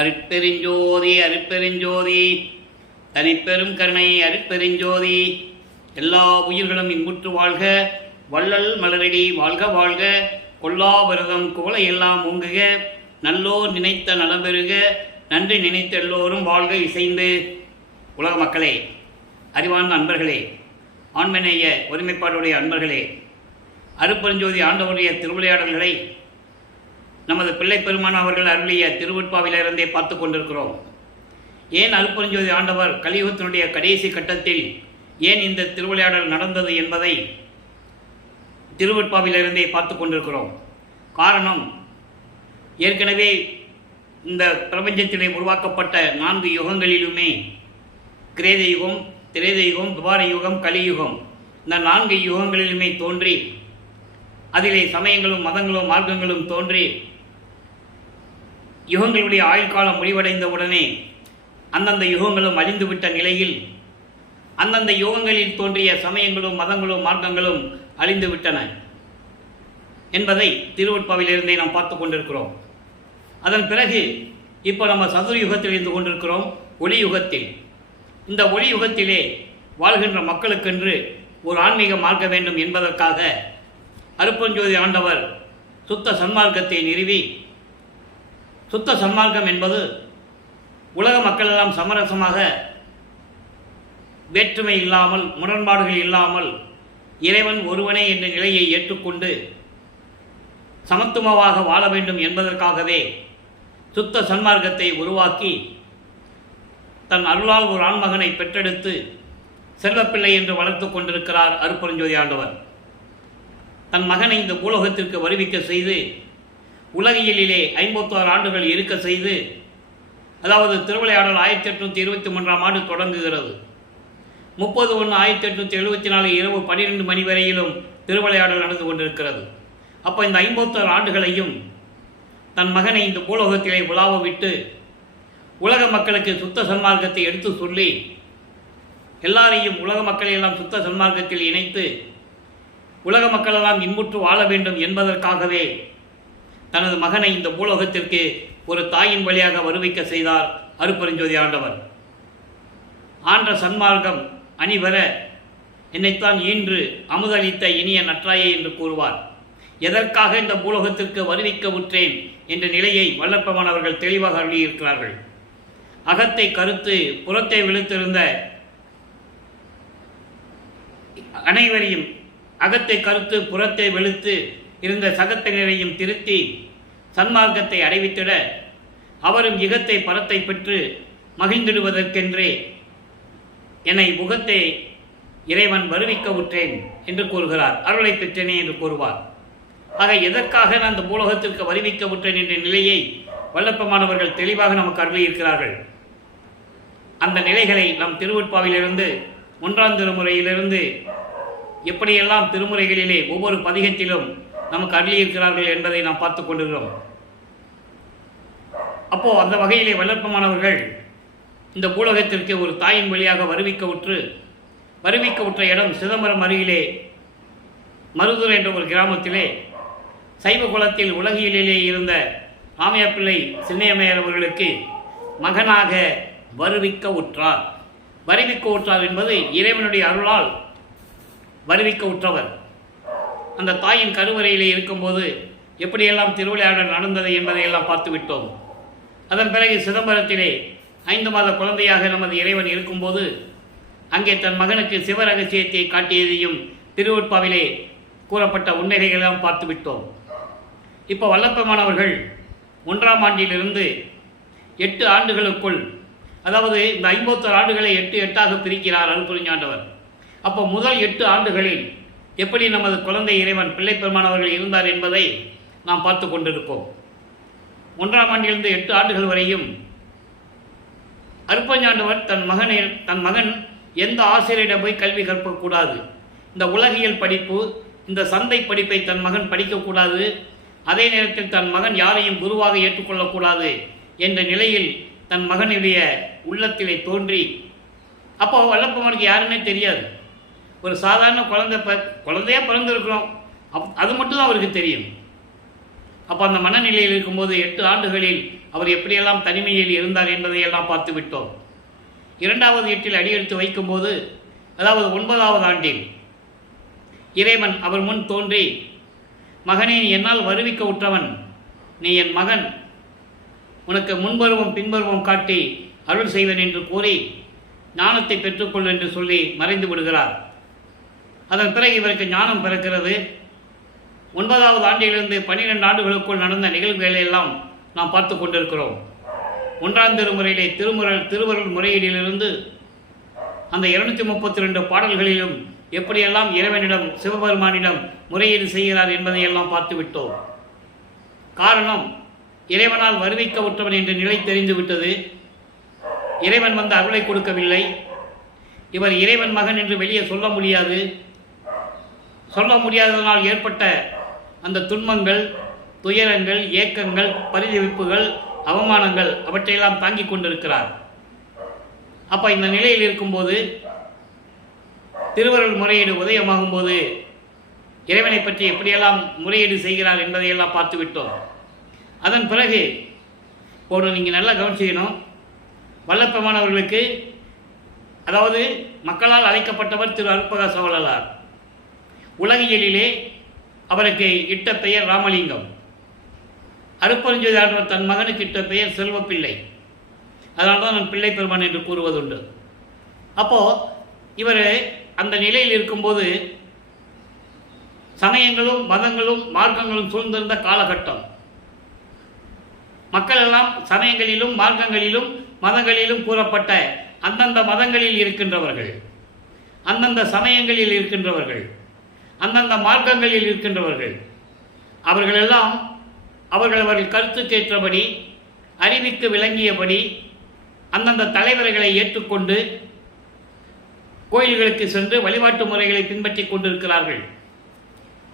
அருட்பெருஞ்சோதி அருட்பெருஞ்சோதி தனிப்பெரும் கருணை அருட்பெருஞ்சோதி. எல்லா உயிர்களும் இன்புற்று வாழ்க, வள்ளல் மலரடி வாழ்க வாழ்க, கொல்லா விரதம் குவளை எல்லாம் ஓங்குக, நல்லோர் நினைத்த நலம் பெறுக, நன்றி நினைத்த எல்லோரும் வாழ்க இசைந்து. உலக மக்களே, அறிவார்ந்த அன்பர்களே, ஆண்மநேய ஒருமைப்பாடுடைய அன்பர்களே, அருட்பெருஞ்சோதி ஆண்டவருடைய திருவிளையாடல்களை நமது பிள்ளை பெருமான் அவர்கள் அருளிய திருவெட்பாவிலிருந்தே பார்த்து கொண்டிருக்கிறோம். ஏன் அருட்பெருஞ்சோதி ஆண்டவர் கலியுகத்தினுடைய கடைசி கட்டத்தில் ஏன் இந்த திருவிளையாடல் நடந்தது என்பதை திருவெட்பாவிலிருந்தே பார்த்து கொண்டிருக்கிறோம். காரணம், ஏற்கனவே இந்த பிரபஞ்சத்திலே உருவாக்கப்பட்ட 4 யுகங்களிலுமே கிரேத யுகம், திரேத யுகம், துவார யுகம், கலியுகம், இந்த 4 யுகங்களிலுமே தோன்றி அதிலே சமயங்களும் மதங்களும் மார்க்கங்களும் தோன்றி யுகங்களுடைய ஆயுள்காலம் முடிவடைந்த உடனே அந்தந்த யுகங்களும் அழிந்துவிட்ட நிலையில் அந்தந்த யுகங்களில் தோன்றிய சமயங்களும் மதங்களும் மார்க்கங்களும் அழிந்துவிட்டன என்பதை திருவெட்பாவிலிருந்தே நாம் பார்த்து கொண்டிருக்கிறோம். அதன் பிறகு இப்போ நம்ம சதுர யுகத்தில் இருந்து கொண்டிருக்கிறோம், ஒளி யுகத்தில். இந்த ஒளி யுகத்திலே வாழ்கின்ற மக்களுக்கென்று ஒரு ஆன்மீக மார்க்க வேண்டும் என்பதற்காக அருட்பெருஞ்சோதி ஆண்டவர் சுத்த சன்மார்க்கத்தை நிறுவி, சுத்த சன்மார்க்கம் என்பது உலக மக்களெல்லாம் சமரசமாக, வேற்றுமை இல்லாமல், முரண்பாடுகள் இல்லாமல் இறைவன் ஒருவனே என்ற நிலையை ஏற்றுக்கொண்டு சமத்துவமாக வாழ வேண்டும் என்பதற்காகவே சுத்த சன்மார்க்கத்தை உருவாக்கி தன் அருளால் ஒரு ஆண்மகனை பெற்றெடுத்து செல்வப்பிள்ளை என்று வளர்த்து கொண்டிருக்கிறார் அருட்பெருஞ்சோதி ஆண்டவர். தன் மகனை இந்த பூலோகத்திற்கு வருவிக்க செய்து உலகியலிலே 56 ஆண்டுகள் இருக்க செய்து, அதாவது திருவிளையாடல் 1823ஆம் ஆண்டு தொடங்குகிறது. 30/1/1874 இரவு 12 மணி வரையிலும் திருவிளையாடல் நடந்து கொண்டிருக்கிறது. அப்போ இந்த 56 ஆண்டுகளையும் தன் மகனை இந்த பூலோகத்திலே உலாவ விட்டு உலக மக்களுக்கு சுத்த சன்மார்க்கத்தை எடுத்து சொல்லி எல்லாரையும், உலக மக்களையெல்லாம் சுத்த சன்மார்க்கத்தில் இணைத்து உலக மக்களெல்லாம் இன்புற்று வாழ வேண்டும் என்பதற்காகவே தனது மகனை இந்த பூலோகத்திற்கு ஒரு தாயின் வழியாக வருவிக்க செய்தார் அருட்பெருஞ்சோதி ஆண்டவர். ஆன்ற சன்மார்க்கம் அணிவர என்னைத்தான் ஈன்று அமுதளித்த இனிய நற்றாயை என்று கூறுவார். எதற்காக இந்த பூலோகத்திற்கு வருவிக்க உற்றேன் என்ற நிலையை வல்லற்பமானவர்கள் தெளிவாக அருளியிருக்கிறார்கள். அகத்தை கருத்து புறத்தை விழுத்திருந்த அனைவரையும், அகத்தை கருத்து புறத்தை வெளுத்து இருந்த சகத்தினரையும் திருத்தி சன்மார்க்கத்தை அடைவித்திட அவரும் இகத்தை பரத்தை பெற்று மகிழ்ந்திடுவதற்கென்றே என்னை முகத்தை இறைவன் வருவிக்க உற்றேன் என்று கூறுகிறார். அருளை பெற்றேனே என்று கூறுவார். ஆக எதற்காக நான் அந்த பூலோகத்திற்கு வருவிக்க உற்றேன் என்ற நிலையை வல்லப்பமானவர்கள் தெளிவாக நமக்கு அருளியிருக்கிறார்கள். அந்த நிலைகளை நம் திருவெட்பாவிலிருந்து 1ஆம் திருமுறையிலிருந்து எப்படியெல்லாம் திருமுறைகளிலே ஒவ்வொரு பதிகத்திலும் நமக்கு அருளியிருக்கிறார்கள் என்பதை நாம் பார்த்து கொண்டிருக்கிறோம். அப்போது அந்த வகையிலே வல்லற்பமானவர்கள் இந்த பூலோகத்திற்கு ஒரு தாயின் வழியாக வருவிக்க உற்ற இடம் சிதம்பரம் அருகிலே மருதூர் என்ற ஒரு கிராமத்திலே சைவ குலத்தில் உலகியலிலே இருந்த ராமையாப்பிள்ளை சின்னையம்மையார் அவர்களுக்கு மகனாக வருவிக்க உற்றார். வருவிக்க உற்றார் என்பது இறைவனுடைய அருளால் வருவிக்க உற்றவர். அந்த தாயின் கருவறையிலே இருக்கும்போது எப்படியெல்லாம் திருவிளையாடல் நடந்தது என்பதையெல்லாம் பார்த்து விட்டோம். அதன் பிறகு சிதம்பரத்திலே 5 மாத குழந்தையாக நமது இறைவன் இருக்கும்போது அங்கே தன் மகனுக்கு சிவரகசியத்தை காட்டியதையும் திருவெட்பாவிலே கூறப்பட்ட உண்மைகளெல்லாம் பார்த்து விட்டோம். இப்போ வல்லப்பமானவர்கள் 1ஆம் ஆண்டிலிருந்து 8 ஆண்டுகளுக்குள், அதாவது இந்த 56 ஆண்டுகளை 8 பிரிக்கிறார் அருட்பெருஞ்சாண்டவர். அப்போ முதல் 8 ஆண்டுகளில் எப்படி நமது குழந்தை இறைவன் பிள்ளை பெருமானவர்கள் இருந்தார் என்பதை நாம் பார்த்து கொண்டிருக்கோம். 1ஆம் ஆண்டிலிருந்து 8 ஆண்டுகள் வரையும் அருட்பெருஞ்சாண்டவர் தன் மகன் எந்த ஆசிரியரிடம் போய் கல்வி கற்கக்கூடாது, இந்த உலகியல் படிப்பு, இந்த சந்தை படிப்பை தன் மகன் படிக்கக்கூடாது, அதே நேரத்தில் தன் மகன் யாரையும் குருவாக ஏற்றுக்கொள்ளக்கூடாது என்ற நிலையில் தன் மகனுடைய உள்ளத்திலே தோன்றி, அப்போ வல்லப்பமானுக்கு யாருன்னே தெரியாது. ஒரு சாதாரண குழந்தையாக பிறந்திருக்கிறோம், அது மட்டும்தான் அவருக்கு தெரியும். அப்போ அந்த மனநிலையில் இருக்கும்போது 8 ஆண்டுகளில் அவர் எப்படியெல்லாம் தனிமையில் இருந்தார் என்பதையெல்லாம் பார்த்து விட்டோம். 2வது எட்டில் அடியெடுத்து வைக்கும்போது, அதாவது 9வது ஆண்டில் இறைவன் அவர் முன் தோன்றி, மகனே, நீ என்னால் வருவிக்க உற்றவன், நீ என் மகன், உனக்கு முன்பருவம் பின்பருவம் காட்டி அருள் செய்வன் என்று கூறி ஞானத்தை பெற்றுக்கொள் என்று சொல்லி மறைந்து விடுகிறார். அதன் பிறகு இவருக்கு ஞானம் பிறக்கிறது. 9வது ஆண்டிலிருந்து 12 ஆண்டுகளுக்குள் நடந்த நிகழ்வுகளை எல்லாம் நாம் பார்த்து கொண்டிருக்கிறோம். 1ஆம் திருமுறையிலே திருவருள் முறையீடிலிருந்து அந்த 232 பாடல்களிலும் எப்படியெல்லாம் இறைவனிடம் சிவபெருமானிடம் முறையீடு செய்கிறார் என்பதையெல்லாம் பார்த்து விட்டோம். காரணம், இறைவனால் வருவிக்க உற்றவன் என்ற நிலை தெரிந்துவிட்டது. இறைவன் வந்து அருளை கொடுக்கவில்லை. இவர் இறைவன் மகன் என்று வெளியே சொல்ல முடியாது. சொல்ல முடியாததனால் ஏற்பட்ட அந்த துன்பங்கள், துயரங்கள், ஏக்கங்கள், பரிதவிப்புகள், அவமானங்கள் அவற்றையெல்லாம் தாங்கிக் கொண்டிருக்கிறார். அப்போ இந்த நிலையில் இருக்கும்போது திருவருள் முறையீடு உதயமாகும் போது இறைவனை பற்றி எப்படியெல்லாம் முறையீடு செய்கிறார் என்பதையெல்லாம் பார்த்து விட்டோம். அதன் பிறகு ஒன்று நீங்கள் நல்லா கவனிச்சுக்கணும். வல்லப்பெருமானவர்களுக்கு, அதாவது மக்களால் அழைக்கப்பட்டவர் திரு அருட்பிரகாச வள்ளலார். உலகியலிலே அவருக்கு இட்ட பெயர் ராமலிங்கம். அருட்பெருஞ்சோதி ஆண்டவர் தன் மகனுக்கு இட்ட பெயர் செல்வப்பிள்ளை. அதனால்தான் நான் பிள்ளை பெருமான் என்று கூறுவதுண்டு. அப்போது இவர் அந்த நிலையில் இருக்கும்போது சமயங்களும் மதங்களும் மார்க்கங்களும் சூழ்ந்திருந்த காலகட்டம். மக்கள் எல்லாம் சமயங்களிலும் மார்க்கங்களிலும் மதங்களிலும் கூறப்பட்ட அந்தந்த மதங்களில் இருக்கின்றவர்கள், அந்தந்த சமயங்களில் இருக்கின்றவர்கள், அந்தந்த மார்க்கங்களில் இருக்கின்றவர்கள், அவர்களெல்லாம் அவர்கள் கருத்துக்கேற்றபடி அறிவிக்கு விளங்கியபடி அந்தந்த தலைவர்களை ஏற்றுக்கொண்டு கோயில்களுக்கு சென்று வழிபாட்டு முறைகளை பின்பற்றி கொண்டிருக்கிறார்கள்.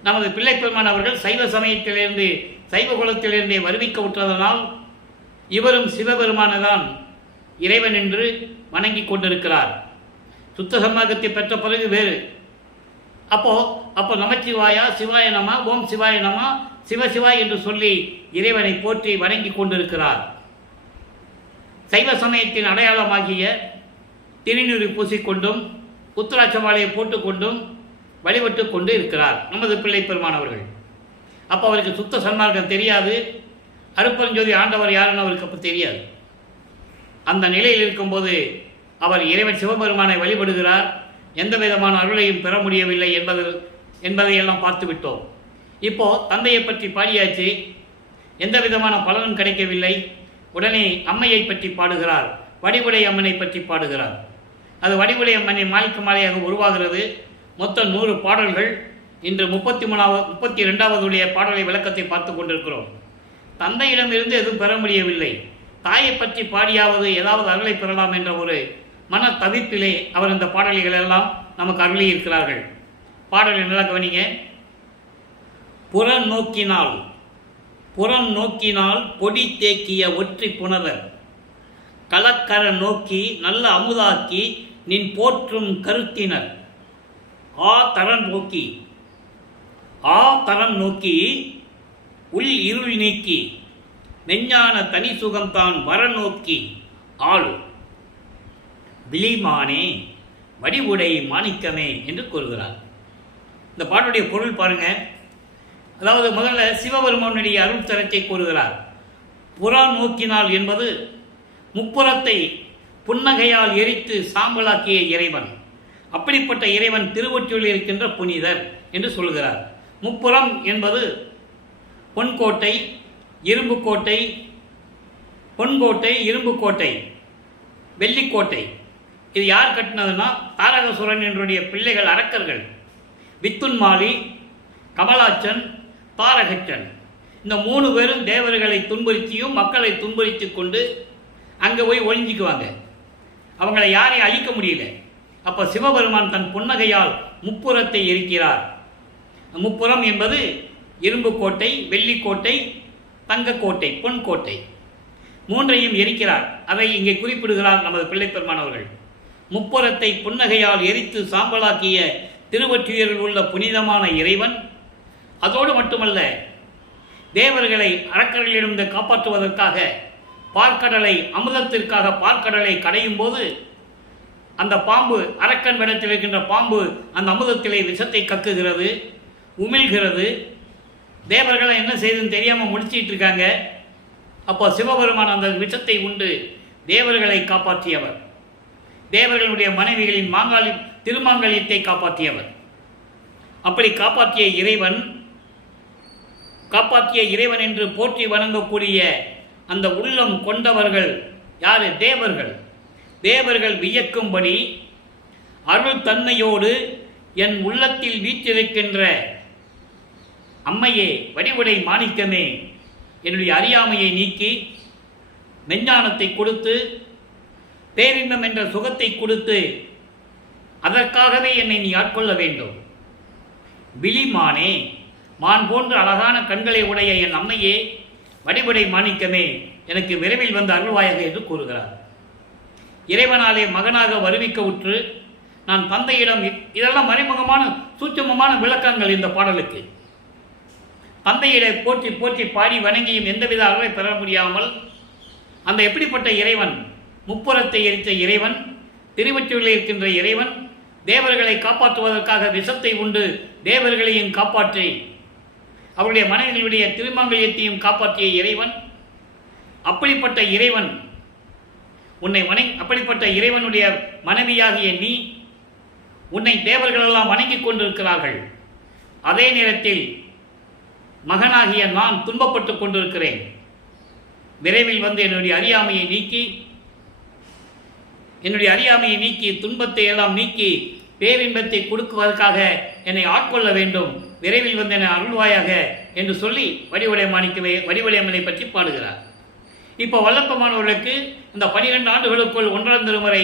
நமது பிள்ளை பெருமான் அவர்கள் சைவ சமயத்திலிருந்து, சைவ குலத்திலிருந்தே வருவிக்க உற்றதனால் இவரும் சிவபெருமானதான் இறைவன் என்று வணங்கி கொண்டிருக்கிறார். சுத்த சன்மார்க்கத்தை பெற்ற பிறகு வேறு. அப்போ நமச்சிவாயா, சிவாய நம, ஓம் சிவாய நம, சிவசிவா என்று சொல்லி இறைவனை போற்றி வணங்கி கொண்டிருக்கிறார். சைவ சமயத்தின் அடையாளமாகிய திருநீறு பூசிக்கொண்டும் உத்தராட்ச மாலையை போட்டுக்கொண்டும் வழிபட்டு கொண்டு இருக்கிறார் நமது பிள்ளை பெருமானவர்கள். அப்போ அவருக்கு சுத்த சன்மார்க்கம் தெரியாது. அருட்பெருஞ்சோதி ஆண்டவர் யாருன்னு அவருக்கு அப்போ தெரியாது. அந்த நிலையில் இருக்கும்போது அவர் இறைவன் சிவபெருமானை வழிபடுகிறார். எந்த விதமான அருளையும் பெற முடியவில்லை என்பதையெல்லாம் பார்த்து விட்டோம். இப்போது தந்தையை பற்றி பாடியாச்சு, எந்த விதமான பலனும் கிடைக்கவில்லை. உடனே அம்மையை பற்றி பாடுகிறார், வடிவுடை அம்மனை பற்றி பாடுகிறார். அது வடிவுடை அம்மனை மாலைக்கு மாலையாக உருவாகிறது. மொத்தம் 100 பாடல்கள். இன்று 32வது பாடலை விளக்கத்தை பார்த்து கொண்டிருக்கிறோம். தந்தையிடமிருந்து எதுவும் பெற முடியவில்லை. தாயை பற்றி பாடியாவது ஏதாவது அருளை பெறலாம் என்ற ஒரு மன தவிப்பிலே அவர் இந்த பாடல்கள் எல்லாம் நமக்கு அருளி இருக்கிறார்கள். பாடலை நல்லா கவனிங்க. புறம் நோக்கினால் பொடி தேக்கிய ஒற்றி புனவர் கலக்கர நோக்கி நல்ல அமுதாக்கி நின் போற்றும் கருத்தினர் ஆ தரம் நோக்கி உள் இருள் நீக்கி மெஞ்ஞான தனி சுகம்தான் வர நோக்கி ஆளு விழிமானே வடிவுடை மாணிக்கமே என்று கூறுகிறார். இந்த பாட்டுடைய பொருள் பாருங்க. அதாவது முதல்ல சிவபெருமானுடைய அருள் தரத்தை கூறுகிறார். புறா நோக்கினால் என்பது முப்புறத்தை புன்னகையால் எரித்து சாம்பலாக்கிய இறைவன். அப்படிப்பட்ட இறைவன் திருவொற்றியில் இருக்கின்ற புனிதர் என்று சொல்கிறார். முப்புறம் என்பது பொன்கோட்டை, இரும்புக்கோட்டை, பொன்கோட்டை, இரும்புக்கோட்டை, வெள்ளிக்கோட்டை. இது யார் கட்டினதுன்னா தாரகசுரன் என்னுடைய பிள்ளைகள் அரக்கர்கள். வித்துன்மாலி, கமலாச்சன், தாரகச்சன். இந்த 3 பேரும் தேவர்களை துன்புறுத்தியும் மக்களை துன்புறுத்தி கொண்டு அங்கே போய் ஒழிஞ்சிக்குவாங்க. அவங்களை யாரையும் அழிக்க முடியல. அப்போ சிவபெருமான் தன் புன்னகையால் முப்புறத்தை எரிக்கிறார். முப்புறம் என்பது இரும்புக்கோட்டை, வெள்ளிக்கோட்டை, தங்கக்கோட்டை, பொன்கோட்டை 3ஐயும் எரிக்கிறார். அதை இங்கே குறிப்பிடுகிறார் நமது பிள்ளை பெருமானவர்கள். முப்புறத்தை புன்னகையால் எரித்து சாம்பலாக்கிய திருவொற்றியூரில் உள்ள புனிதமான இறைவன். அதோடு மட்டுமல்ல, தேவர்களை அரக்கர்களிடமிருந்து காப்பாற்றுவதற்காக பார்க்கடலை அமுதத்திற்காக பார்க்கடலை கடையும் போது அந்த பாம்பு, அரக்கன் வேடத்தில் இருக்கின்ற பாம்பு அந்த அமுதத்திலே விஷத்தை கக்குகிறது, உமிழ்கிறது. தேவர்களை என்ன செய்துன்னு தெரியாமல் முடிச்சிட்டு இருக்காங்க. அப்போ சிவபெருமான் அந்த விஷத்தை உண்டு தேவர்களை காப்பாற்றியவர், தேவர்களுடைய மனைவிகளின் திருமாங்கல்யத்தை காப்பாற்றியவர். அப்படி காப்பாற்றிய இறைவன் என்று போற்றி வணங்கக்கூடிய அந்த உள்ளம் கொண்டவர்கள் யாரு? தேவர்கள். தேவர்கள் வியக்கும்படி அருள் தன்மையோடு என் உள்ளத்தில் வீற்றிருக்கின்ற அம்மையே, வடிவுடை மாணிக்கமே, என்னுடைய அறியாமையை நீக்கி மெஞ்ஞானத்தை கொடுத்து பேரின்பம் என்ற சுகத்தை கொடுத்து அதற்காகவே என்னை நீ ஆட்கொள்ள வேண்டும். விழிமானே, மான் போன்ற அழகான கண்களை உடைய என் அம்மையே, வடிவுடை மாணிக்கமே, எனக்கு விரைவில் வந்து அருள்வாயாக என்று கூறுகிறார். இறைவனாலே மகனாக வருவிக்க உற்று நான் தந்தையிடம், இதெல்லாம் மறைமுகமான சூட்சமமான விளக்கங்கள் இந்த பாடலுக்கு. தந்தையிட போற்றி போற்றி பாடி வணங்கியும் எந்தவித அருளை பெற முடியாமல் அந்த எப்படிப்பட்ட இறைவன், முப்புறத்தை எரித்த இறைவன், திருவொற்றியூரில் இருக்கின்ற இறைவன், தேவர்களை காப்பாற்றுவதற்காக விஷத்தை உண்டு தேவர்களையும் காப்பாற்றி அவருடைய மனைவிகளுடைய திருமாங்கல்யத்தையும் காப்பாற்றிய இறைவன், அப்படிப்பட்ட இறைவன் அப்படிப்பட்ட இறைவனுடைய மனைவியாகிய நீ, உன்னை தேவர்களெல்லாம் வணங்கிக் கொண்டிருக்கிறார்கள். அதே நேரத்தில் மகனாகிய நான் துன்பப்பட்டு கொண்டிருக்கிறேன். விரைவில் வந்து என்னுடைய அறியாமையை நீக்கி துன்பத்தை எல்லாம் நீக்கி பேரின்பத்தை கொடுக்குவதற்காக என்னை ஆட்கொள்ள வேண்டும். விரைவில் வந்து என்னை அருள்வாயாக என்று சொல்லி வடிவடையம்மனை பற்றி பாடுகிறார். இப்போ வல்லப்பமானவர்களுக்கு இந்த 12 ஆண்டுகளுக்குள் 1ஆம் திருமுறை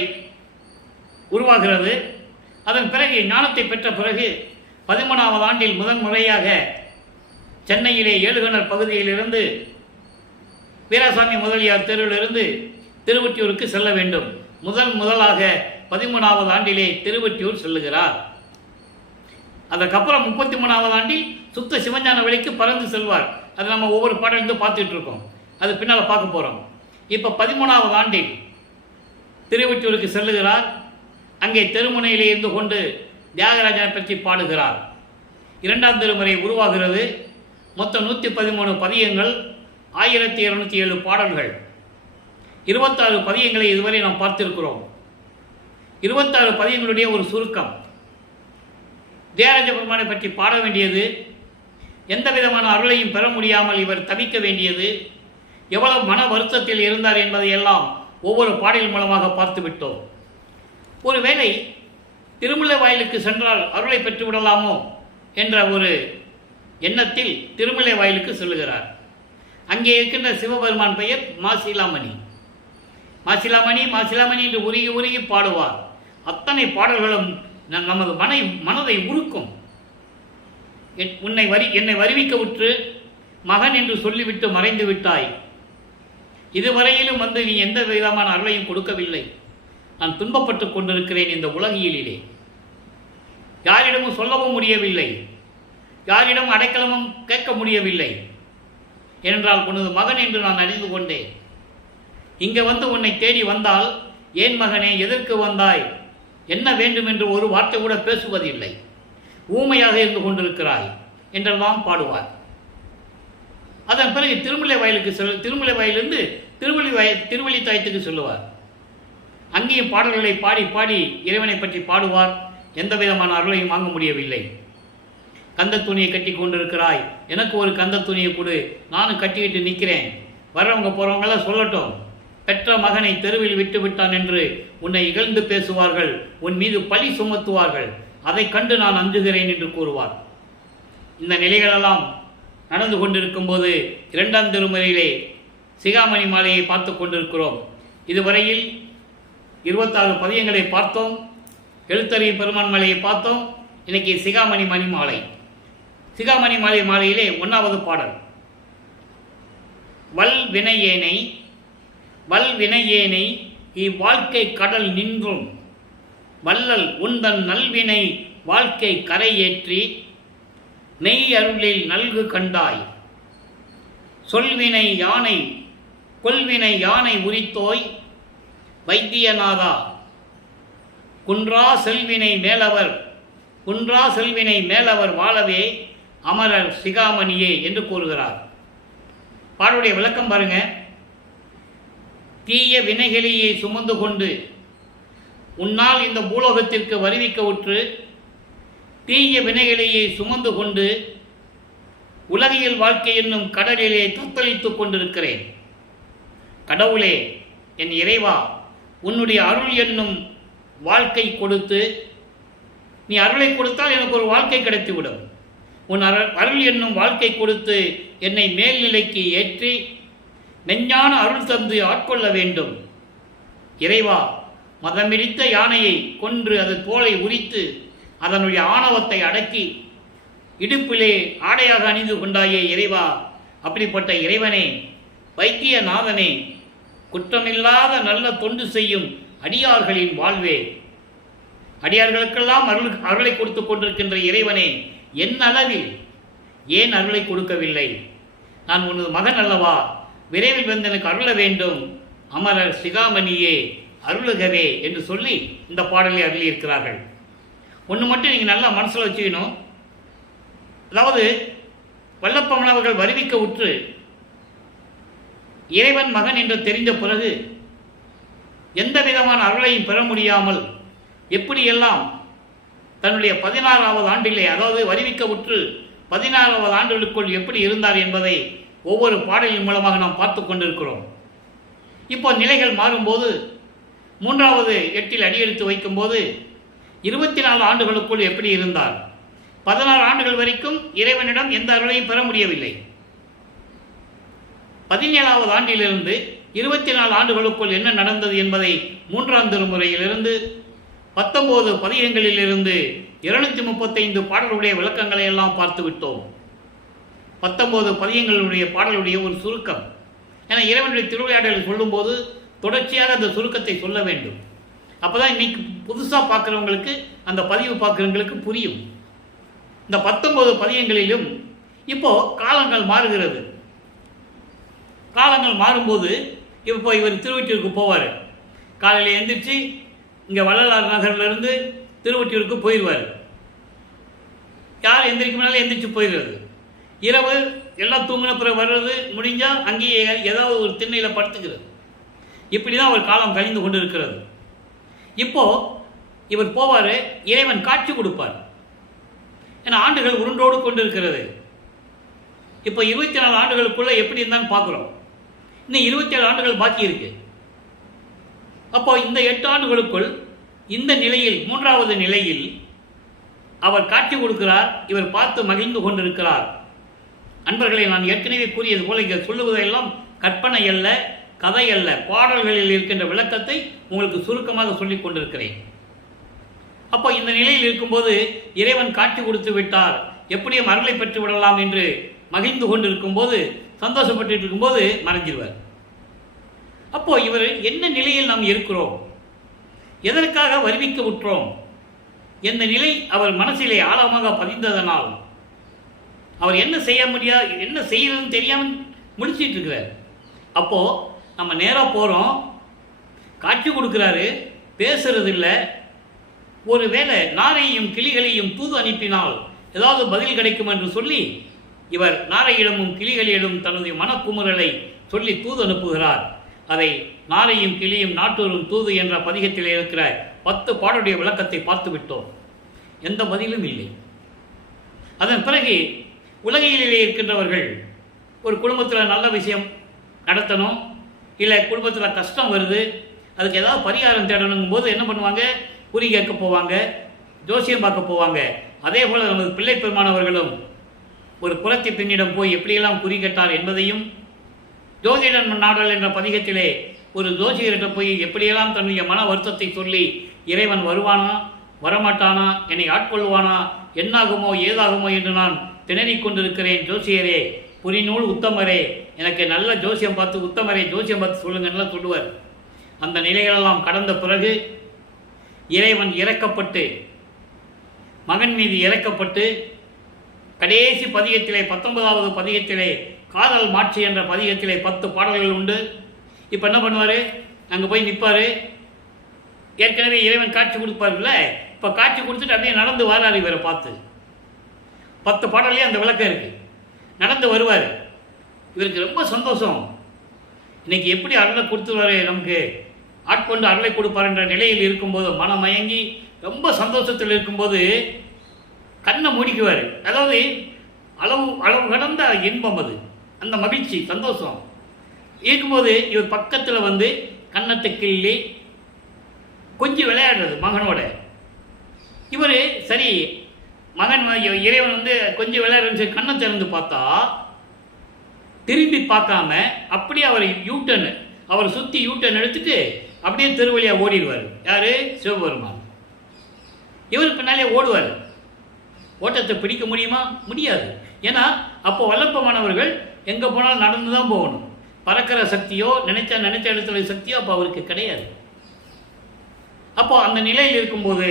உருவாகிறது. அதன் பிறகு ஞானத்தை பெற்ற பிறகு 13ஆவது ஆண்டில் முதன்முறையாக சென்னையிலே ஏழுகணர் பகுதியிலிருந்து வீராசாமி முதலியார் தெருவிலிருந்து திருவொற்றியூருக்கு செல்ல வேண்டும். முதலாக 13ஆவது ஆண்டிலே திருவொற்றியூர் செல்லுகிறார். அதுக்கப்புறம் 33ஆவது ஆண்டில் சுத்த சிவஞான வழிக்கு பறந்து செல்வார். அது நம்ம ஒவ்வொரு பாடலிருந்து பார்த்துட்டு இருக்கோம், அது பின்னால் பார்க்க போகிறோம். இப்போ 13ஆவது ஆண்டில் திருவொற்றியூருக்கு செல்லுகிறார். அங்கே தெருமுனையிலே இருந்து கொண்டு தியாகராஜனை பற்றி பாடுகிறார். 2ஆம் திருமுறை உருவாகிறது. மொத்தம் 113 பதியங்கள், 1207 பாடல்கள், 26 பதியங்களை இதுவரை நாம் பார்த்திருக்கிறோம். 26 பதியங்களுடைய ஒரு சுருக்கம். தியாகராஜ பெருமானை பற்றி பாட வேண்டியது, எந்த விதமான அருளையும் பெற முடியாமல் இவர் தவிக்க வேண்டியது, எவ்வளவு மன வருத்தத்தில் இருந்தார் என்பதை எல்லாம் ஒவ்வொரு பாடல் மூலமாக பார்த்து விட்டோம். ஒருவேளை திருமுல்லை வாயிலுக்கு சென்றால் அருளை பெற்று விடலாமோ என்ற ஒரு எண்ணத்தில் திருமுல்லை வாயிலுக்கு செல்லுகிறார். அங்கே இருக்கின்ற சிவபெருமான் பெயர் மாசிலாமணி. மாசிலாமணி என்று உருகி உருகி பாடுவார். அத்தனை பாடல்களும் நமது மனதை உருக்கும். என்னை வருவிக்க உற்று மகன் என்று சொல்லிவிட்டு மறைந்து விட்டாய். இதுவரையிலும் வந்து நீ எந்த விதமான அருளையும் கொடுக்கவில்லை. நான் துன்பப்பட்டு கொண்டிருக்கிறேன் இந்த உலகியலிலே. யாரிடமும் சொல்லவும் முடியவில்லை, யாரிடம் அடைக்கலமும் கேட்க முடியவில்லை. ஏனென்றால் உனது மகன் என்று நான் அறிந்து கொண்டேன். இங்கே வந்து உன்னை தேடி வந்தால், ஏன் மகனே எதற்கு வந்தாய், என்ன வேண்டும் என்று ஒரு வார்த்தை கூட பேசுவதில்லை, ஊமையாக இருந்து கொண்டிருக்கிறாய் என்றெல்லாம் பாடுவார். அதன் பிறகு திருமுல்லை வாயிலிருந்து திருவள்ளித்தாயத்துக்கு சொல்லுவார். அங்கேயும் பாடல்களை பாடி பாடி இறைவனை பற்றி பாடுவார். எந்த விதமான அருளையும் வாங்க முடியவில்லை. கந்த துணியை கட்டி கொண்டிருக்கிறாய், எனக்கு ஒரு கந்த துணியை கொடு, நானும் கட்டிக்கிட்டு நிற்கிறேன், வர்றவங்க போகிறவங்களாம் சொல்லட்டும், பெற்ற மகனை தெருவில் விட்டு விட்டான் என்று உன்னை இகழ்ந்து பேசுவார்கள், உன் மீது பழி சுமத்துவார்கள், அதை கண்டு நான் அஞ்சுகிறேன் என்று கூறுவார். இந்த நிலைகளெல்லாம் நடந்து கொண்டிருக்கும் போது 2ஆம் திருமுறையிலே சிகாமணி மாலையை பார்த்து கொண்டிருக்கிறோம். இதுவரையில் 26 பதியங்களை பார்த்தோம், எழுத்தறியும் பெருமான் மாலையை பார்த்தோம். இன்னைக்கு சிகாமணி மாலை. சிகாமணி மாலையிலே 1ஆவது பாடல். வல்வினையேனை இவ்வாழ்க்கை கடல் நின்றும் வல்லல் உந்தன் நல்வினை வாழ்க்கை கரையேற்றி நெய் அருளில் நல்கு கண்டாய். சொல்வினை யானை கொல்வினை யானை உரித்தோய் வைத்தியநாதா குன்றா செல்வினை மேலவர் வாழவே அமரர் சிகாமணியே என்று கூறுகிறார். பாடலுடைய விளக்கம் பாருங்க. தீய வினைகளையே சுமந்து கொண்டு உன்னால் இந்த பூலோகத்திற்கு வருவிக்க உற்று தீய வினைகளையே சுமந்து கொண்டு உலகியல் வாழ்க்கை என்னும் கடலிலே தத்தளித்துக் கொண்டிருக்கிறேன். கடவுளே, என் இறைவா, உன்னுடைய அருள் என்னும் வாழ்க்கை கொடுத்து, நீ அருளை கொடுத்தால் எனக்கு ஒரு வாழ்க்கை கிடைத்துவிடும். உன் அருள் என்னும் வாழ்க்கை கொடுத்து என்னை மேல்நிலைக்கு ஏற்றி மெஞ்ஞான அருள் தந்து ஆட்கொள்ள வேண்டும். இறைவா, மதமிடித்த யானையை கொன்று அது தோலை உரித்து அதனுடைய ஆணவத்தை அடக்கி இடுப்பிலே ஆடையாக அணிந்து கொண்டாயே இறைவா, அப்படிப்பட்ட இறைவனே, வைத்தியநாதனே, குற்றமில்லாத நல்ல தொண்டு செய்யும் அடியார்களின் வாழ்வே, அடியார்களுக்கெல்லாம் அருளை கொடுத்து கொண்டிருக்கின்ற இறைவனே, என் அளவில் ஏன் அருளை கொடுக்கவில்லை? நான் உனது மகன் அல்லவா, விரைவில் வந்து எனக்கு அருள வேண்டும். அமரர் சிகாமணியே அருளுகவே என்று சொல்லி இந்த பாடலை அருளியிருக்கிறார்கள். ஒன்று மட்டும் நீங்கள் நல்லா மனசில் வச்சுக்கணும். அதாவது வல்லப்பமன் அவர்கள் வருவிக்க உற்று இறைவன் மகன் என்று தெரிந்த பிறகு எந்த விதமான அருளையும் பெற முடியாமல் எப்படியெல்லாம் தன்னுடைய 16வது ஆண்டிலே, அதாவது வருவிக்க உற்று 16வது ஆண்டுகளுக்குள் எப்படி இருந்தார் என்பதை ஒவ்வொரு பாடலின் மூலமாக நாம் பார்த்து கொண்டிருக்கிறோம். இப்போ நிலைகள் மாறும்போது 3வது எட்டில் அடியெடுத்து வைக்கும்போது 24 ஆண்டுகளுக்குள் எப்படி இருந்தார்? 16 ஆண்டுகள் வரைக்கும் இறைவனிடம் எந்த அருளையும் பெற முடியவில்லை. 17வது ஆண்டிலிருந்து 24 ஆண்டுகளுக்குள் என்ன நடந்தது என்பதை 3ஆம் திருமுறையிலிருந்து 19 பதிகங்களிலிருந்து 235 பாடலுடைய விளக்கங்களை எல்லாம் பார்த்து விட்டோம். 19 பதிகங்களுடைய பாடலுடைய ஒரு சுருக்கம். ஏன்னா இறைவனுடைய திருவிளையாடல் சொல்லும்போது தொடர்ச்சியாக அந்த சுருக்கத்தை சொல்ல வேண்டும். அப்போதான் இன்னைக்கு புதுசாக பார்க்குறவங்களுக்கு, அந்த பதிவு பார்க்குறவங்களுக்கு புரியும். இந்த 19 பதிகங்களிலும் இப்போ காலங்கள் மாறுகிறது. காலங்கள் மாறும்போது இப்போ இவர் திருவொற்றியூருக்கு போவார். காலையில் எந்திரிச்சு இங்கே வள்ளலார் நகர்லேருந்து திருவொற்றியூருக்கு போயிடுவார். யார் எந்திரிக்கும்னாலும் எந்திரிச்சு போயிடுறது. இரவு எல்லாம் தூங்கின பிறகு வர்றது, முடிஞ்சால் அங்கேயே ஏதாவது ஒரு திண்ணையில் படுத்துக்கிறது. இப்படி தான் ஒரு காலம் கழிந்து கொண்டு இருக்கிறது. இப்போது இவர் போவார், இறைவன் காட்சி கொடுப்பார். ஏன்னா ஆண்டுகள் உருண்டோடு கொண்டு இருக்கிறது. இப்போ 24 ஆண்டுகளுக்குள்ளே எப்படி இருந்தான்னு பார்க்குறோம். இன்னும் 27 ஆண்டுகள் பாக்கி இருக்கு. அப்போ இந்த 8 ஆண்டுகளுக்குள் இந்த நிலையில், 3வது நிலையில் அவர் காட்சி கொடுக்கிறார். இவர் பார்த்து மகிழ்ந்து கொண்டிருக்கிறார். அன்பர்களை, நான் ஏற்கனவே கூறியது போல இங்கே சொல்லுவதெல்லாம் கற்பனை அல்ல, கதை அல்ல, பாடல்களில் இருக்கின்ற விளக்கத்தை உங்களுக்கு சுருக்கமாக சொல்லிக் கொண்டிருக்கிறேன். அப்போ இந்த நிலையில் இருக்கும்போது இறைவன் காட்சி கொடுத்து விட்டார், எப்படியும் அருளை பெற்று விடலாம் என்று மகிழ்ந்து கொண்டிருக்கும் போது, சந்தோஷப்பட்டு இருக்கும்போது மறைஞ்சிருவார். அப்போ இவர் என்ன நிலையில் நாம் இருக்கிறோம், எதற்காக வருவிக்க விட்டுறோம், எந்த நிலை அவர் மனசிலே ஆழமாக பதிந்ததனால் அவர் என்ன செய்ய முடியாது, என்ன செய்யறதுன்னு தெரியாமல் முடிச்சிட்டு இருக்கிறார். அப்போ நம்ம நேராக போகிறோம், காட்சி கொடுக்குறாரு, பேசுறது இல்லை. ஒரு வேளை நாரையும் கிளிகளையும் தூது அனுப்பினால் ஏதாவது பதில் கிடைக்கும் என்று சொல்லி இவர் நாரையிடமும் கிளிகளிடம் தன்னுடைய மனக்குமுறலை சொல்லி தூது அனுப்புகிறார். அதை நாரையும் கிளியும் நாட்டூரும் தூது என்ற பதிகத்தில் இருக்கிற 10 பாடலுடைய விளக்கத்தை பார்த்து விட்டோம். எந்த பதிலும் இல்லை. அதன் பிறகு உலகிலே இருக்கின்றவர்கள் ஒரு குடும்பத்தில் நல்ல விஷயம் நடத்தணும், இல்லை குடும்பத்தில் கஷ்டம் வருது, அதுக்கு ஏதாவது பரிகாரம் தேடணும் போது என்ன பண்ணுவாங்க, குறி கேட்க போவாங்க, ஜோசியம் பார்க்க போவாங்க. அதே போல் நமது பிள்ளை பெருமானவர்களும் ஒரு புறத்தி பெண்ணிடம் போய் எப்படியெல்லாம் குறி கேட்டார் என்பதையும், ஜோதிடன் நாடல் என்ற பதிகத்திலே ஒரு ஜோசியர்கிட்ட போய் எப்படியெல்லாம் தன்னுடைய மன வருத்தத்தை சொல்லி இறைவன் வருவானா வரமாட்டானா, என்னை ஆட்கொள்வானா, என்னாகுமோ ஏதாகுமோ என்று நான் திணறிக் கொண்டிருக்கிறேன், ஜோசியரே, புரிநூல் உத்தமரே, எனக்கு நல்ல ஜோசியம் பார்த்து, உத்தமரே ஜோசியம் பார்த்து சொல்லுங்கன்னு சொல்லுவார். அந்த நிலைகளெல்லாம் கடந்த பிறகு இறைவன் இறக்கப்பட்டு, மகன் மீது இறக்கப்பட்டு, கடைசி பதிகத்திலே 19வது பதிகத்திலே காதல் மாட்சி என்ற பதிகத்திலே 10 பாடல்கள் உண்டு. இப்போ என்ன பண்ணுவார், அங்கே போய் நிற்பார். ஏற்கனவே இறைவன் காட்சி கொடுப்பார்ல, இப்போ காட்சி கொடுத்துட்டு அப்படியே நடந்து வராரு. இவரை பார்த்து 10 பாடல்லையும் அந்த விளக்கம் இருக்குது. நடந்து வருவார். இவருக்கு ரொம்ப சந்தோஷம். இன்னைக்கு எப்படி அருளை கொடுத்துருவாரு, நமக்கு ஆட்கொண்டு அருளை கொடுப்பார் என்ற நிலையில் இருக்கும்போது, மனமயங்கி ரொம்ப சந்தோஷத்தில் இருக்கும்போது கண்ணை மூடிக்குவார். அதாவது அளவு கடந்த இன்பம், அது அந்த மகிழ்ச்சி சந்தோஷம் இருக்கும்போது இவர் பக்கத்தில் வந்து கன்னத்தை கிள்ளி கொஞ்சம் விளையாடுறது மகனோட. இவர் சரி மகன் இறைவன் வந்து கொஞ்சம் விளையாடுறது கண்ணை திறந்து பார்த்தா திரும்பி பார்க்காம அப்படியே அவர் யூட்டன், அவர் சுற்றி யூட்டன் எடுத்துட்டு அப்படியே திருவழியாக ஓடிடுவார். யார்? சிவபெருமான். இவர் பின்னாலே ஓடுவார். ஓட்டத்தை பிடிக்க முடியுமா? முடியாது. ஏன்னா அப்போ வல்லப்பமானவர்கள் எங்கே போனாலும் நடந்து தான் போகணும். பறக்கிற சக்தியோ நினைச்ச இடத்துல சக்தியோ அப்போ அவருக்கு கிடையாது. அப்போ அந்த நிலையில் இருக்கும்போது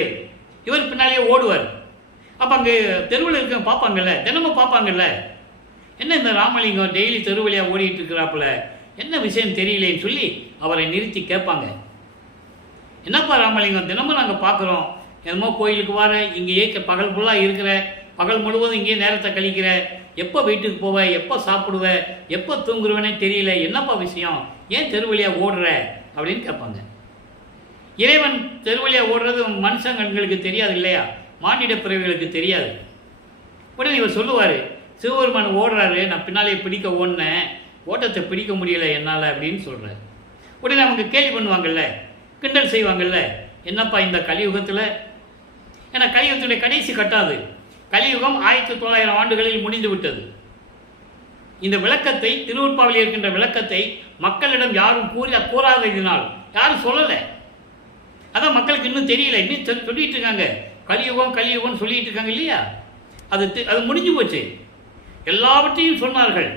இவர் பின்னாலே ஓடுவார். அப்போ அங்கே தெருவில் இருக்க பார்ப்பாங்கல்ல, தினமும் பார்ப்பாங்கல்ல, என்ன இந்த ராமலிங்கம் டெய்லி தெருவழியாக ஓடிட்டு இருக்கிறாப்புல, என்ன விஷயம் தெரியலேன்னு சொல்லி அவரை நிறுத்தி கேட்பாங்க. என்னப்பா ராமலிங்கம், தினமும் நாங்கள் பார்க்குறோம், என்னமோ கோயிலுக்கு வர, இங்கேயே பகல் ஃபுல்லாக இருக்கிற, பகல் முழுவதும் இங்கேயே நேரத்தை கழிக்கிற, எப்போ வீட்டுக்கு போவ, எப்போ சாப்பிடுவ, எப்போ தூங்குருவேனே தெரியல, என்னப்பா விஷயம், ஏன் தெருவழியாக ஓடுற அப்படின்னு கேட்பாங்க. இறைவன் தெருவழியாக ஓடுறது மனுஷங்களுக்கு தெரியாது இல்லையா, மானிட பிறவிகளுக்கு தெரியாது. உடனே இவர் சொல்லுவார், சிவபெருமான் ஓடுறாரு, நான் பின்னாலே பிடிக்க ஓடினேன், ஓட்டத்தை பிடிக்க முடியலை என்னால் அப்படின்னு சொல்கிறார். உடனே அவங்க கேள்வி பண்ணுவாங்கல்ல, கிண்டல் செய்வாங்கல்ல, என்னப்பா இந்த கலியுகத்தில், ஏன்னா கலியுகத்துடைய கடைசி கட்டாது, கலியுகம் 1900 ஆண்டுகளில் முடிந்து விட்டது. இந்த விளக்கத்தை, திருவருட்பாவில் இருக்கின்ற விளக்கத்தை மக்களிடம் யாரும் கூறாததினால் யாரும் சொல்லலை. அதான் மக்களுக்கு இன்னும் தெரியல, இன்னும் சொல்லிட்டு இருக்காங்க, கலியுகம் கலியுகம்னு சொல்லிட்டு இருக்காங்க இல்லையா. அது முடிஞ்சு போச்சு. எல்லாவற்றையும் சொன்னார்கள்.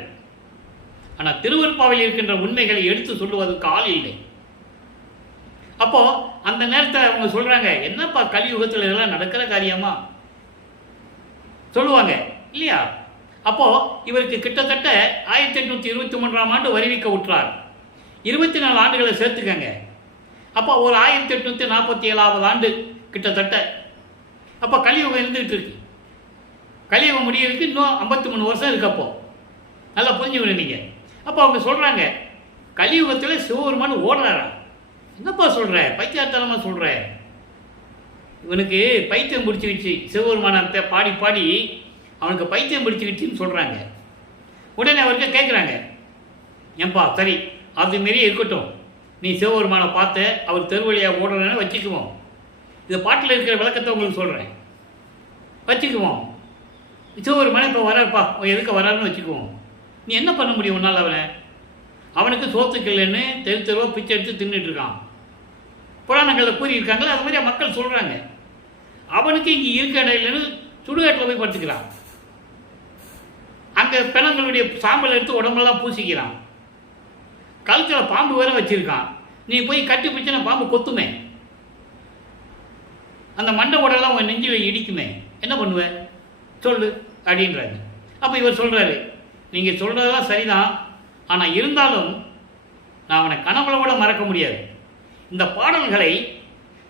ஆனால் திருவருட்பாவில் இருக்கின்ற உண்மைகளை எடுத்து சொல்லுவதற்கு ஆள் இல்லை. அப்போ அந்த நேரத்தில் அவங்க சொல்றாங்க, என்னப்பா கலியுகத்தில் இதெல்லாம் நடக்கிற காரியமா சொல்லுவாங்க இல்லையா. அப்போ இவருக்கு கிட்டத்தட்ட 1823ஆம் ஆண்டு வருவிக்க விட்டுறார். 24 ஆண்டுகளை சேர்த்துக்கங்க. அப்போ ஒரு 1847ஆவது ஆண்டு கிட்டத்தட்ட. அப்போ கலியுகம் இருந்துகிட்டு இருக்கு. கலியுகம் முடியறதுக்கு இன்னும் 53 வருஷம் இருக்கு. அப்போ நல்லா புரிஞ்சுக்கணும் நீங்க. அப்போ அவங்க சொல்றாங்க, கலியுகத்தில் சிவபெருமான் ஓடுறாரா, என்னப்பா சொல்ற, பைத்தியத்தனமா சொல்ற, இவனுக்கு பைத்தியம் பிடிச்சிக்கிச்சு, சிவபெருமானத்தை பாடி பாடி அவனுக்கு பைத்தியம் பிடிச்சிக்கிச்சுன்னு சொல்றாங்க. உடனே அவர்கிட்ட கேட்குறாங்க, ஏன்பா சரி அது மாரி இருக்கட்டும், நீ சிவபெருமானை பார்த்து அவர் தெருவழியாக ஓடுறன்னு வச்சுக்குவோம், இது பாட்டில் இருக்கிற விளக்கத்தை உங்களுக்கு சொல்கிறேன், வச்சுக்குவோம். சிவபெருமானை இப்போ வராருப்பா, எதுக்கு வராருன்னு வச்சுக்குவோம். நீ என்ன பண்ண முடியும் உன்னால்? அவனுக்கு சோத்துக்கு இல்லைன்னு தெருவா பிச்சை எடுத்து தின்னுட்டு இருக்கான். புராணங்களில் கூறியிருக்காங்களே, அது மாதிரி மக்கள் சொல்கிறாங்க. அவனுக்கு இங்கே இருக்க இடம் இல்லைன்னு சுடுகாட்டில் போய் படுத்துக்கிறான். அங்கே பிணங்களுடைய சாம்பல் எடுத்து உடம்பெல்லாம் பூசிக்கிறான். கழுத்தில் பாம்பு வேற வச்சிருக்கான். நீ போய் கட்டி பிடிச்சனா பாம்பு கொத்துமே, அந்த மண்டை உடலாம் உன் நெஞ்சில் இடிக்குமே, என்ன பண்ணுவேன் சொல்லு அப்படின்றாங்க. அப்போ இவர் சொல்கிறாரு, நீங்கள் சொல்கிறதெல்லாம் சரிதான், ஆனால் இருந்தாலும் நான் அவனை கனவுல கூட மறக்க முடியாது. இந்த பாடல்களை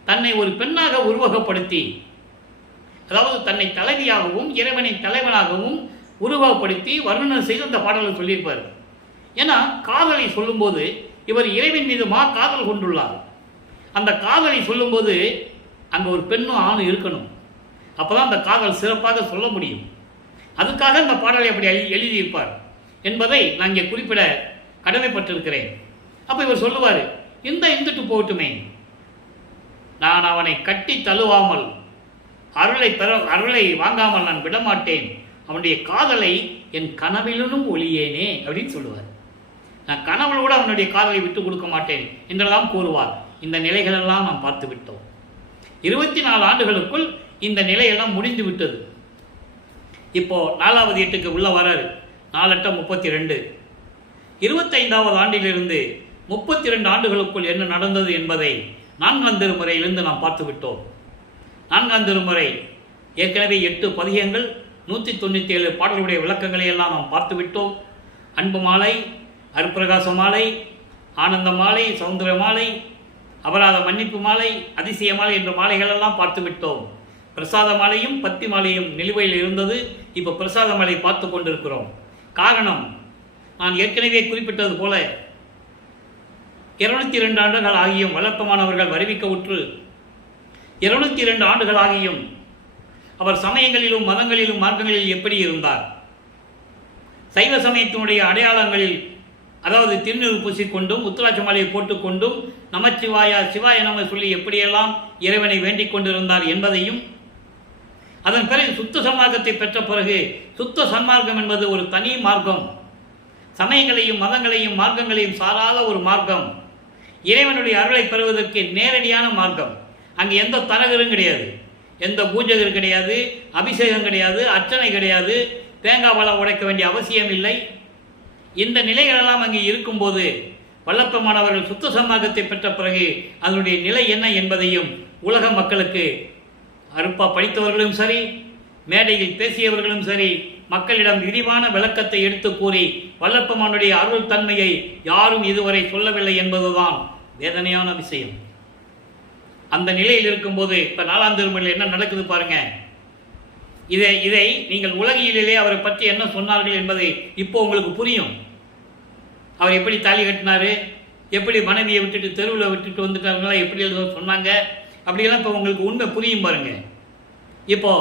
தன்னை ஒரு பெண்ணாக உருவகப்படுத்தி, அதாவது தன்னை தலைவியாகவும் இறைவனை தலைவனாகவும் உருவகப்படுத்தி வர்ணனை செய்து அந்த பாடலை சொல்லியிருப்பார். ஏன்னா காதலை சொல்லும்போது இவர் இறைவன் மீது காதல் கொண்டுள்ளார். அந்த காதலை சொல்லும்போது அங்கே ஒரு பெண்ணும் ஆணும் இருக்கணும். அப்போதான் அந்த காதல் சிறப்பாக சொல்ல முடியும். அதுக்காக அந்த பாடலை அப்படி எழுதியிருப்பார் என்பதை நான் இங்கே குறிப்பிட கடமைப்பட்டிருக்கிறேன். அப்போ இவர் சொல்லுவார், இருந்துட்டு போகட்டுமே, நான் அவனை கட்டி தழுவாமல் அருளை வாங்காமல் நான் விடமாட்டேன், அவனுடைய காதலை என் கனவிலும் ஒளியேனே அப்படின்னு சொல்லுவார். நான் கனவுல கூட அவனுடைய காதலை விட்டு கொடுக்க மாட்டேன் என்றெல்லாம் கூறுவார். இந்த நிலைகளெல்லாம் நாம் பார்த்து விட்டோம். 24 ஆண்டுகளுக்குள் இந்த நிலையெல்லாம் முடிந்து விட்டது. இப்போ 4வது எட்டுக்கு உள்ள வராரு. 4 × 32. 25வது ஆண்டிலிருந்து 32 ஆண்டுகளுக்குள் என்ன நடந்தது என்பதை 4ஆம் திருமுறையிலிருந்து நாம் பார்த்து விட்டோம். 4ஆம் திருமுறை ஏற்கனவே 8 பதிகங்கள், 197 பாடல்களுடைய விளக்கங்களை எல்லாம் நாம் பார்த்து விட்டோம். அன்பு மாலை, அருப்பிரகாச மாலை, ஆனந்த மாலை, சௌந்தர மாலை, அபராத மன்னிப்பு மாலை, அதிசய மாலை என்ற மாலைகளெல்லாம் பார்த்து விட்டோம். பிரசாத மாலையும் பத்தி மாலையும் நிலுவையில் இருந்தது. இப்போ பிரசாத மாலை பார்த்து கொண்டிருக்கிறோம். காரணம், நான் ஏற்கனவே குறிப்பிட்டது போல 202 ஆண்டுகள் ஆகியும் வழக்கமானவர்கள் வருவிக்க உற்று 202 ஆண்டுகள் ஆகியும் அவர் சமயங்களிலும் மதங்களிலும் மார்க்கங்களில் எப்படி இருந்தார்? சைவ சமயத்தினுடைய அடையாளங்களில், அதாவது திருநீறு பூசிக்கொண்டும் உத்திராட்ச மாலையை போட்டுக்கொண்டும் நமச்சிவாயா சிவாய நம சொல்லி எப்படியெல்லாம் இறைவனை வேண்டிக் கொண்டிருந்தார் என்பதையும், அதன் பிறகு சுத்த சன்மார்க்கத்தை பெற்ற பிறகு சுத்த சன்மார்க்கம் என்பது ஒரு தனி மார்க்கம், சமயங்களையும் மதங்களையும் மார்க்கங்களையும் சாராத ஒரு மார்க்கம், இறைவனுடைய அருளை பெறுவதற்கு நேரடியான மார்க்கம். அங்கே எந்த தரகரும் கிடையாது, எந்த பூஜகரும் கிடையாது, அபிஷேகம் கிடையாது, அர்ச்சனை கிடையாது, தேங்காய் பழம் உடைக்க வேண்டிய அவசியம் இல்லை. இந்த நிலைகளெல்லாம் அங்கே இருக்கும்போது வல்லப்பமானவர்கள் சுத்த சன்மார்க்கத்தை பெற்ற பிறகு அதனுடைய நிலை என்ன என்பதையும் உலக மக்களுக்கு அருப்பா படித்தவர்களும் சரி, மேடையில் பேசியவர்களும் சரி, மக்களிடம் விரிவான விளக்கத்தை எடுத்து கூறி வல்லப்பமானுடைய அருள் தன்மையை யாரும் இதுவரை சொல்லவில்லை என்பதுதான் வேதனையான விஷயம். அந்த நிலையில் இருக்கும்போது இப்போ 4ஆம் திருமுறையில் என்ன நடக்குது பாருங்க. இதை நீங்கள் உலகியலிலே அவரை பற்றி என்ன சொன்னார்கள் என்பதை இப்போ உங்களுக்கு புரியும். அவர் எப்படி தாலி கட்டினாரு, எப்படி மனைவியை விட்டுட்டு தெருவில் விட்டுட்டு வந்துட்டாங்களா, எப்படி சொன்னாங்க, அப்படியெல்லாம் இப்போ உங்களுக்கு உண்மை புரியும் பாருங்க. இப்போ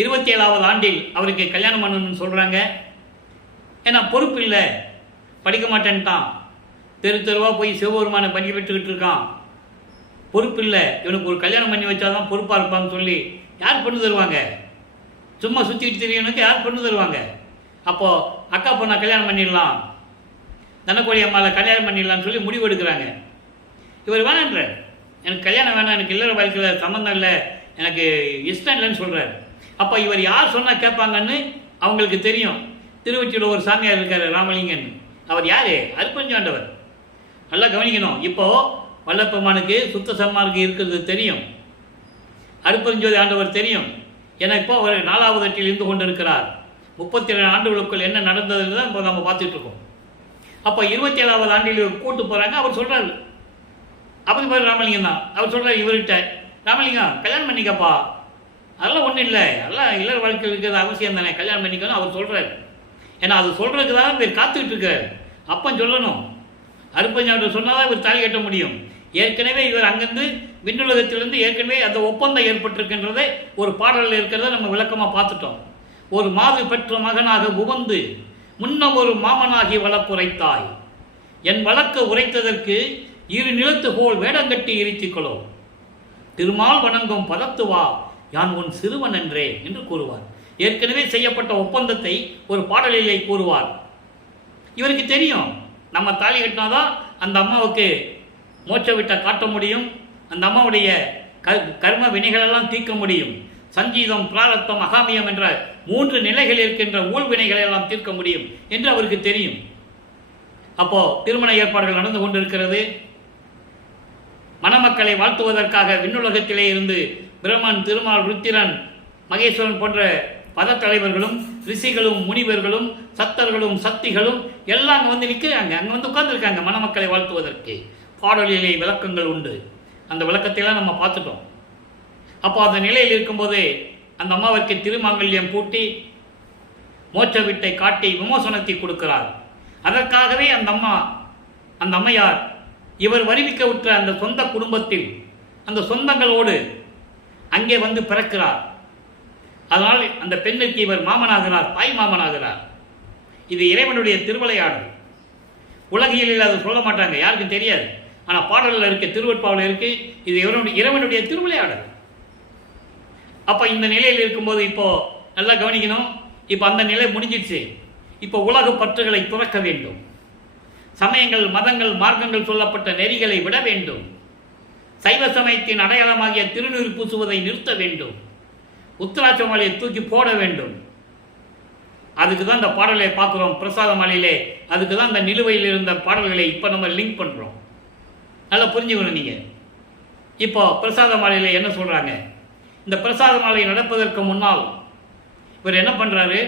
27வது ஆண்டில் அவருக்கு கல்யாணம் பண்ணணும்னு சொல்கிறாங்க. ஏன்னா பொறுப்பு இல்லை, படிக்க மாட்டேன்ட்டான், தெருவாக போய் சிவபெருமானை பண்ணி பெற்றுக்கிட்டு இருக்கான், பொறுப்பு இல்லை, இவனுக்கு ஒரு கல்யாணம் பண்ணி வச்சாதான் பொறுப்பாக இருப்பான்னு சொல்லி யார் பண்ணு தருவாங்க? சும்மா சுற்றிக்கிட்டு தெரியவனுக்கு யார் பண்ணு தருவாங்க? அப்போது அக்கா பொண்ணை கல்யாணம் பண்ணிடலாம், தனக்கோடி அம்மாவை கல்யாணம் பண்ணிடலான்னு சொல்லி முடிவு எடுக்கிறாங்க. இவர் வேணான்ற, எனக்கு கல்யாணம் வேணாம், எனக்கு இல்லற வாழ்க்கையில் சம்மந்தம் இல்லை, எனக்கு இஷ்டம் இல்லைன்னு சொல்கிறார். அப்போ இவர் யார் சொன்னால் கேட்பாங்கன்னு அவங்களுக்கு தெரியும். திருவொற்றியில் ஒரு சாமியார் இருக்கார், ராமலிங்கன். அவர் யார்? அருப்பஞ்சாண்டவர். நல்லா கவனிக்கணும். இப்போது வல்லப்பெருமானுக்கு சுத்த சன்மார்க்கம் இருக்கிறது தெரியும், அருப்பெருஞ்சோதி ஆண்டவர் தெரியும். ஏன்னா இப்போ அவர் 4வது அட்டில் இருந்து கொண்டு இருக்கிறார். 32 ஆண்டுகளுக்குள் என்ன நடந்ததுன்னு தான் இப்போ நம்ம பார்த்துட்டு இருக்கோம். அப்போ 27வது ஆண்டில் கூட்டு போகிறாங்க. அவர் சொல்கிறார், அப்படி பாரு ராமலிங்கம் தான். அவர் சொல்கிறார் இவர்கிட்ட, ராமலிங்கம் கல்யாணம் பண்ணிக்கப்பா, அதெல்லாம் ஒன்றும் இல்லை, அதெல்லாம் இல்லற வாழ்க்கையில் இருக்கிறது அவசியம் தானே, கல்யாணம் பண்ணிக்கணும் அவர் சொல்கிறார். ஏன்னா அது சொல்கிறதுக்கு தான் இவர் காத்துக்கிட்டு இருக்கார். அப்போ சொல்லணும், அருப்பஞ்சாண்டவர் சொன்னால் தான் இவர் தாலி கட்ட முடியும். ஏற்கனவே இவர் அங்கேருந்து விண்ணுலகத்திலிருந்து ஏற்கனவே அந்த ஒப்பந்தம் ஏற்பட்டிருக்கின்றதை ஒரு பாடலில் இருக்கிறத நம்ம விளக்கமாக பார்த்துட்டோம். ஒரு மாது பெற்ற மகனாக உவந்து முன்னம் ஒரு மாமனாகி வழக்குரைத்தாய், என் வழக்கு உரைத்ததற்கு இரு நிலத்து போல் வேடங்கட்டி இருத்திக்கொள்ளோ, திருமால் வணங்கும் பதத்துவா யான் உன் சிறுவன் என்றே என்று கூறுவார். ஏற்கனவே செய்யப்பட்ட ஒப்பந்தத்தை ஒரு பாடலிலே கூறுவார். இவருக்கு தெரியும், நம்ம தாலி கட்டினாதான் அந்த அம்மாவுக்கு மோட்ச விட்ட காட்ட முடியும், அந்த அம்மாவுடைய கர்ம வினைகளெல்லாம் தீர்க்க முடியும், சஞ்சீதம் பிராரத்தம் அகாமியம் என்ற 3 நிலைகள் இருக்கின்ற ஊழ்வினைகளை எல்லாம் தீர்க்க முடியும் என்று அவருக்கு தெரியும். அப்போ திருமண ஏற்பாடுகள் நடந்து கொண்டிருக்கிறது. மணமக்களை வாழ்த்துவதற்காக விண்ணுலகத்திலே இருந்து பிரம்மன், திருமால், ருத்திரன், மகேஸ்வரன் போன்ற பதத்தலைவர்களும் ரிஷிகளும் முனிவர்களும் சத்தர்களும் சக்திகளும் எல்லாம் அங்கே வந்து நிற்கிறாங்க, அங்கே வந்து உட்கார்ந்துருக்காங்க மணமக்களை வாழ்த்துவதற்கு. பாடலிலே விளக்கங்கள் உண்டு, அந்த விளக்கத்தையெல்லாம் நம்ம பார்த்துட்டோம். அப்போ அந்த நிலையில் இருக்கும்போது அந்த அம்மாவிற்கு திருமாங்கல்யம் பூட்டி மோட்ச வீட்டை காட்டி விமோசனத்தை கொடுக்கிறார். அதற்காகவே அந்த அம்மையார் இவர் வருவிக்க விட்ட அந்த சொந்த குடும்பத்தில் அந்த சொந்தங்களோடு அங்கே வந்து பிறக்கிறார். அதனால் அந்த பெண்ணுக்கு இவர் மாமனாகிறார், தாய் மாமனாகிறார். இது இறைவனுடைய திருவிளையாடல். உலகியலில் அதை சொல்ல மாட்டாங்க, யாருக்கும் தெரியாது. ஆனால் பாடலில் இருக்க, திருவெட்பாவில் இருக்கு, இது இறைவனுடைய திருவிளையாடல். அப்போ இந்த நிலையில் இருக்கும்போது இப்போ நல்லா கவனிக்கணும். இப்போ அந்த நிலை முடிஞ்சிடுச்சு. இப்போ உலக பற்றுகளை துறக்க வேண்டும், சமயங்கள் மதங்கள் மார்க்கங்கள் சொல்லப்பட்ட நெறிகளை விட வேண்டும், சைவ சமயத்தின் அடையாளமாகிய திருநீர் பூசுவதை நிறுத்த வேண்டும், உத்திராட்ச மாலையை தூக்கி போட வேண்டும். அதுக்கு தான் இந்த பாடலை பார்க்குறோம் பிரசாத மாலையிலே. அதுக்கு தான் இந்த நிலுவையில் இருந்த பாடல்களை இப்போ நம்ம லிங்க் பண்ணுறோம். நல்லா புரிஞ்சுக்கணும் நீங்கள். இப்போ பிரசாத மாலையில் என்ன சொல்கிறாங்க? இந்த பிரசாத மாலை நடப்பதற்கு முன்னால் இவர் என்ன பண்ணுறாரு?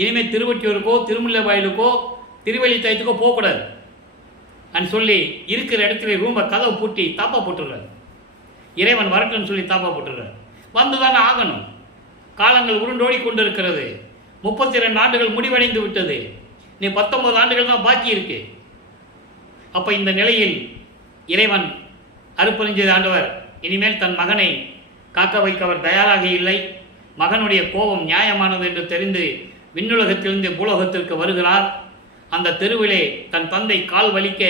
இனிமேல் திருவொற்றியூருக்கோ திருமுல்லைவாயிலுக்கோ திருவெளித்தயத்துக்கோ போகக்கூடாது அப்படின்னு சொல்லி இருக்கிற இடத்துல ரூமை கதவை பூட்டி தாப்பா போட்டுடுறாரு. இறைவன் வரட்டுன்னு சொல்லி தாப்பா போட்டுடுறாரு. வந்து தானே ஆகணும். காலங்கள் உருண்டோடி கொண்டு இருக்கிறது. 32 ஆண்டுகள் முடிவடைந்து விட்டது. நீ 19 ஆண்டுகள் தான் பாக்கி இருக்கு. அப்போ இந்த நிலையில் இறைவன் அருட்பெருஞ்சோதி ஆண்டவர் இனிமேல் தன் மகனை காக்க வைக்க அவர் தயாராக இல்லை. மகனுடைய கோபம் நியாயமானது என்று தெரிந்து விண்ணுலகத்திலிருந்து பூலோகத்திற்கு வருகிறார். அந்த தெருவிலே தன் தந்தை கால் வலிக்க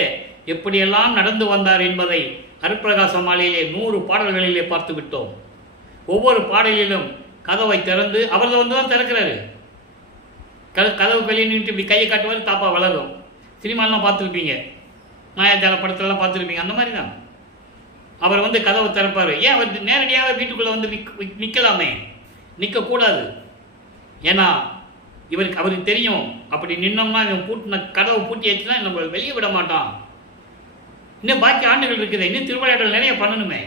எப்படியெல்லாம் நடந்து வந்தார் என்பதை அருட்பிரகாச மாலையிலே 100 பாடல்களிலே பார்த்து விட்டோம். ஒவ்வொரு பாடலிலும் கதவை திறந்து அவர் வந்து தான் திறக்கிறாரு. கதவு வெளியே நின்று இப்படி கையை காட்டுவார், தாப்பா வளரும். சினிமாலாம் பார்த்துருப்பீங்க, மாயாஜால படத்திலலாம் பார்த்துருப்பீங்க. அந்த மாதிரி தான் அவர் வந்து கதவை திறப்பார். ஏன் அவர் நேரடியாக வீட்டுக்குள்ளே வந்து நிற்கலாமே? நிற்கக்கூடாது. ஏன்னா அவருக்கு தெரியும், அப்படி நின்னோம்னா இவன் பூட்டின கதவை பூட்டி வச்சுன்னா நம்ம வெளியே விட மாட்டான். இன்னும் பாக்கி ஆண்டுகள் இருக்குது, இன்னும் திருவிளையாடல் நிறைய பண்ணணுமே.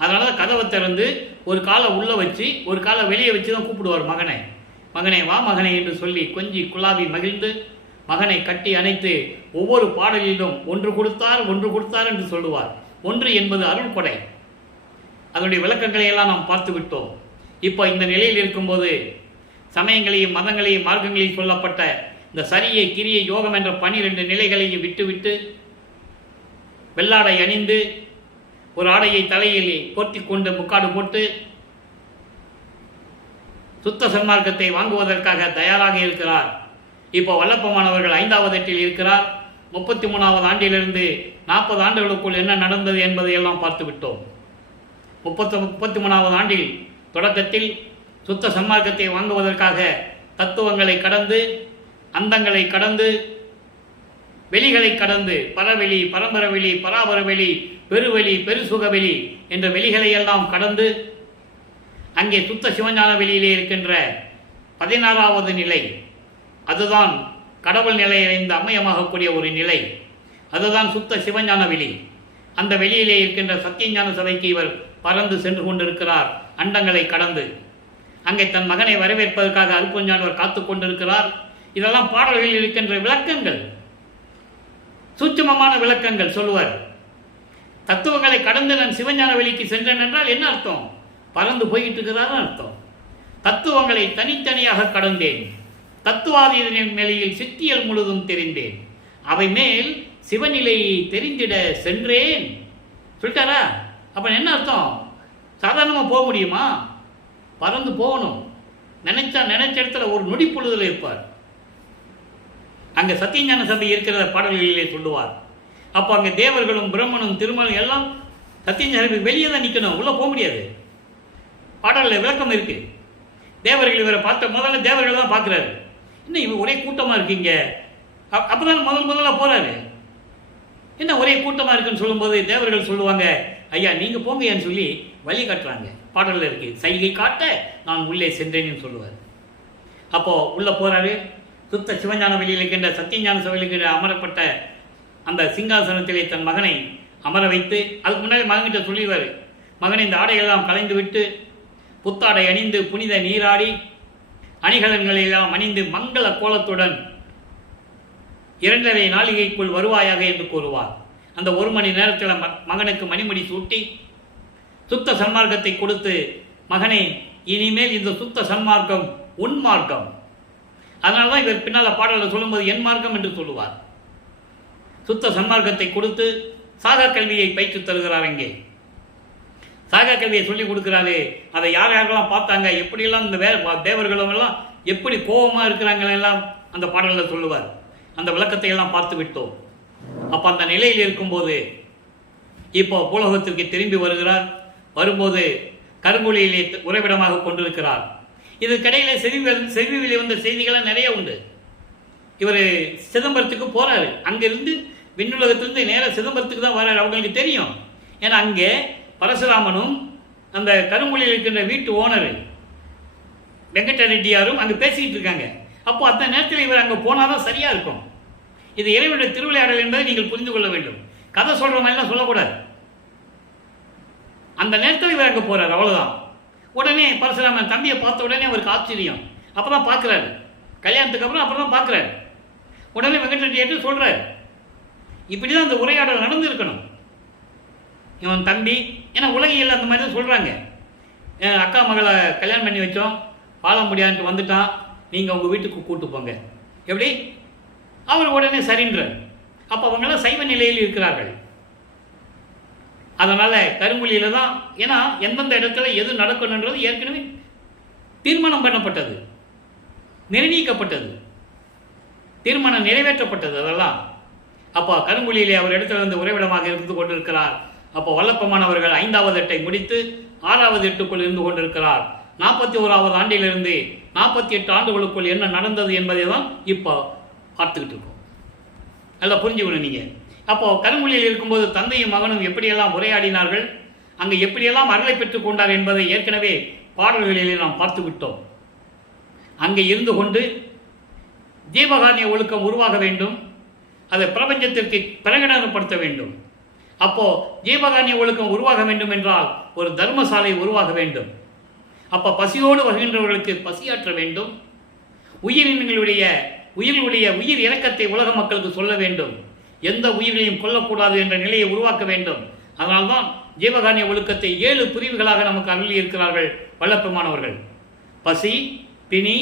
அதனால தான் கதவை திறந்து ஒரு காலை உள்ளே வச்சு ஒரு காலை வெளியே வச்சு தான் கூப்பிடுவார் மகனை. மகனே வா மகனே என்று சொல்லி கொஞ்சி குழாவி மகிழ்ந்து மகனை கட்டி அணைத்து ஒவ்வொரு பாடலிலும் ஒன்று கொடுத்தார் என்று சொல்லுவார். ஒன்று என்பது அருள்படை. அதனுடைய விளக்கங்களை எல்லாம் நாம் பார்த்து விட்டோம். இப்போ இந்த நிலையில் இருக்கும்போது சமயங்களையும் மதங்களையும் மார்க்கங்களையும் சொல்லப்பட்ட இந்த சரியை கிரியை யோகம் என்ற 12 நிலைகளையும் விட்டுவிட்டு வெள்ளாடை அணிந்து ஒரு ஆடையை தலையில் போர்த்தி கொண்டு முக்காடு போட்டு சுத்த சன்மார்க்கத்தை வாங்குவதற்காக தயாராக இருக்கிறார். இப்போ வல்லப்பமானவர்கள் 5வது எட்டில் இருக்கிறார். 33வது ஆண்டிலிருந்து 40 ஆண்டுகளுக்குள் என்ன நடந்தது என்பதை எல்லாம் பார்த்து விட்டோம். 33வது ஆண்டில் தொடக்கத்தில் சுத்த சன்மார்க்கத்தை வாங்குவதற்காக தத்துவங்களை கடந்து, அந்தங்களை கடந்து, வெளிகளை கடந்து, பரவெளி, பரம்பரவெளி, பராபரவெளி, பெருவெளி, பெருசுகவெளி என்ற வெளிகளை எல்லாம் கடந்து அங்கே சுத்த சிவஞான வெளியிலே இருக்கின்ற 16வது நிலை, அதுதான் கடவுள் நிலையடைந்த அம்மையமாகக்கூடிய ஒரு நிலை. அதுதான் சுத்த சிவஞான வெளி. அந்த வெளியிலே இருக்கின்ற சத்தியஞான சபைக்கு இவர் பறந்து சென்று கொண்டிருக்கிறார். அண்டங்களை கடந்து அங்கே தன் மகனை வரவேற்பதற்காக அருட்பெருஞ்ஞானவர் காத்து கொண்டிருக்கிறார். இதெல்லாம் பாடல்களில் இருக்கின்ற விளக்கங்கள், சூட்சுமமான விளக்கங்கள் சொல்லுவார். தத்துவங்களை கடந்து நான் சிவஞான வெளிக்கு சென்றேன் என்றால் என்ன அர்த்தம்? பறந்து போய்கிட்டு இருக்கிறார் அர்த்தம். தத்துவங்களை தனித்தனியாக கடந்தேன், தத்துவாதீதனின் நிலையில் சித்தியல் முழுதும் தெரிந்தேன், அவை மேல் சிவநிலையை தெரிந்திட சென்றேன் சொல்லிட்டாரா? அப்ப என்ன அர்த்தம்? சாதாரணமாக போக முடியுமா? பறந்து போகணும். நினைச்ச இடத்துல ஒரு நொடி பொழுதுல இருப்பார். அங்கே சத்தியஞான சபை இருக்கிற பாடல்களிலே சொல்லுவார். அப்போ அங்கே தேவர்களும் பிரம்மனும் திருமலும் எல்லாம் சத்தியஞான சபை வெளியே தான் நிற்கணும், உள்ளே போக முடியாது. பாடலில் விளக்கம் இருக்கு. தேவர்கள் இவரை பார்த்த முதல்ல தேவர்கள் தான் பார்க்குறாரு. இன்னும் இவன் ஒரே கூட்டமாக இருக்கீங்க. அப்போதான் முதல்ல போகிறாரு. என்ன ஒரே கூட்டமாக இருக்குன்னு சொல்லும்போது தேவர்கள் சொல்லுவாங்க, ஐயா நீங்கள் போங்கன்னு சொல்லி வழி காட்டுறாங்க. பாடலில் இருக்கு, சைகை காட்ட நான் உள்ளே சென்றேன்னு சொல்லுவார். அப்போது உள்ளே போகிறாரு. சுத்த சிவஞான வெளியில் இருக்கின்ற சத்தியஞான சபையில் அமரப்பட்ட அந்த சிங்காசனத்திலே தன் மகனை அமர வைத்து, அதுக்கு முன்னாடி மகன்கிட்ட சொல்லிடுவார், மகனை இந்த ஆடையெல்லாம் கலைந்து விட்டு புத்தாடை அணிந்து புனித நீராடி அணிகலன்களெல்லாம் அணிந்து மங்கள கோலத்துடன் 2.5 நாளிகைக்குள் வருவாயாக என்று கூறுவார். அந்த 1 மணி நேரத்தில் மகனுக்கு மணிமுடி சூட்டி சுத்த சன்மார்க்கத்தை கொடுத்து, மகனே இனிமேல் இந்த சுத்த சன்மார்க்கம் உன் மார்க்கம். அதனால தான் இவர் பின்னால் பாடலில் சொல்லும்போது என் மார்க்கம் என்று சொல்லுவார். சுத்த சன்மார்க்கத்தை கொடுத்து சாகா கல்வியை பயிற்று தருகிறார். இங்கே சாகா கல்வியை சொல்லி கொடுக்குறாரு. அதை யாரெல்லாம் பார்த்தாங்க, எப்படியெல்லாம் இந்த தேவர்களெல்லாம் எப்படி கோபமாக இருக்கிறாங்களெல்லாம் அந்த பாடலில் சொல்லுவார். அந்த விளக்கத்தை எல்லாம் பார்த்து விட்டோம். அப்போ அந்த நிலையில் இருக்கும்போது இப்போ பூலோகத்திற்கு திரும்பி வருகிறார். வரும்போது கருங்குழியிலே உறைவிடமாக கொண்டிருக்கிறார். இதுக்கிடையில செவியில் வந்த செய்திகள்லாம் நிறைய உண்டு. இவர் சிதம்பரத்துக்கு போகிறாரு. அங்கிருந்து விண்ணுலகத்திலிருந்து நேராக சிதம்பரத்துக்கு தான் வர்றாரு. அவங்களுக்கு தெரியும். ஏன்னா அங்கே பரசுராமனும் அந்த கருங்குழியில் இருக்கின்ற வீட்டு ஓனர் வெங்கட ரெட்டியாரும் அங்கே பேசிக்கிட்டு இருக்காங்க. அப்போ அந்த நேரத்தில் இவர் அங்கே போனால் தான் சரியாக இருக்கும். இது இறைவனுடைய திருவிளையாடல் என்பதை நீங்கள் புரிந்து கொள்ள வேண்டும். கதை சொல்கிற மாதிரிலாம் சொல்லக்கூடாது. அந்த நேரத்தில் இவர் அங்கே போகிறார், அவ்வளோதான். உடனே பரசுராமன் தம்பியை பார்த்த உடனே அவருக்கு ஆச்சரியம். அப்போ தான் பார்க்குறாரு, கல்யாணத்துக்கு அப்புறம் தான் பார்க்குறாரு. உடனே வெங்கட் ரெட்டி சொல்கிறார். இப்படி தான் அந்த உரையாடல் நடந்திருக்கணும். இவன் தம்பி, ஏன்னா உலகியல் அந்த மாதிரி தான் சொல்கிறாங்க. அக்கா மகளை கல்யாணம் பண்ணி வச்சோம், வாழ முடியாதுன்ட்டு வந்துட்டான், நீங்கள் உங்கள் வீட்டுக்கு கூட்டு போங்க. எப்படி? அவர் உடனே சரின்றார். அப்போ அவங்களாம் சைவ நிலையில் இருக்கிறார்கள். அதனால் கருமொழியில் தான், ஏன்னா எந்தெந்த இடத்துல எது நடக்கணுன்றது ஏற்கனவே தீர்மானம் பண்ணப்பட்டது, நிர்ணயிக்கப்பட்டது, தீர்மானம் நிறைவேற்றப்பட்டது. அதெல்லாம் அப்போ கருமொழியிலே அவர் இடத்துல வந்து உறைவிடமாக இருந்து கொண்டிருக்கிறார். அப்போ வல்லப்பமான் அவர்கள் 5வது எட்டை முடித்து 6வது எட்டுக்குள் இருந்து கொண்டிருக்கிறார். 41வது ஆண்டிலிருந்து 48 ஆண்டுகளுக்குள் என்ன நடந்தது என்பதை தான் இப்போ பார்த்துக்கிட்டு இருக்கோம். நல்லா புரிஞ்சுக்கணும் நீங்கள். அப்போது கருமொழியில் இருக்கும்போது தந்தையும் மகனும் எப்படியெல்லாம் உரையாடினார்கள், அங்கே எப்படியெல்லாம் அருளை பெற்றுக் கொண்டார் என்பதை ஏற்கனவே பாடல்களிலே நாம் பார்த்து விட்டோம். அங்கே இருந்து கொண்டு ஜீவகாருண்ய ஒழுக்கம் உருவாக வேண்டும், அதை பிரபஞ்சத்திற்கு பிரகடனப்படுத்த வேண்டும். அப்போது ஜீவகாருண்ய ஒழுக்கம் உருவாக வேண்டும் என்றால் ஒரு தர்மசாலை உருவாக வேண்டும். அப்போ பசியோடு வருகின்றவர்களுக்கு பசியாற்ற வேண்டும், உயிரினங்களுடைய உயிர் இறக்கத்தை உலக மக்களுக்கு சொல்ல வேண்டும், எந்த உயிரையும் கொல்லக்கூடாது என்ற நிலையை உருவாக்க வேண்டும். அதனால்தான் ஜீவகாருண்ய ஒழுக்கத்தை 7 பிரிவுகளாக நமக்கு அருளி இருக்கிறார்கள் வல்லப்பமானவர்கள். பசி, பிணி,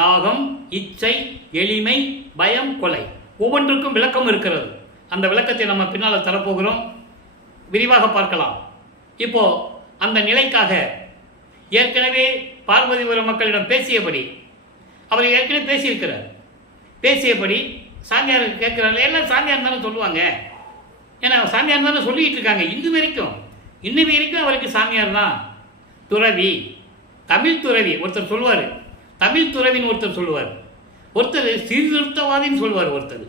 தாகம், இச்சை, எளிமை, பயம், கொலை, ஒவ்வொன்றுக்கும் விளக்கம் இருக்கிறது. அந்த விளக்கத்தை நம்ம பின்னால் தரப்போகிறோம், விரிவாக பார்க்கலாம். இப்போ அந்த நிலைக்காக ஏற்கனவே பார்வதிபுரம் மக்களிடம் பேசியபடி, அவர் ஏற்கனவே பேசியிருக்கிறார், பேசியபடி சாமியாருக்கு கேட்குறாரு. எல்லாம் சாமியார் தானே சொல்லுவாங்க, ஏன்னா சாமியார் தானே சொல்லிக்கிட்டு இருக்காங்க. இன்னை வரைக்கும் அவருக்கு சாமியார் தான். துறவி, தமிழ் துறவி ஒருத்தர் சொல்லுவார், தமிழ் துறவின்னு ஒருத்தர் சொல்லுவார், ஒருத்தர் சீர்திருத்தவாதின்னு சொல்லுவார், ஒருத்தர்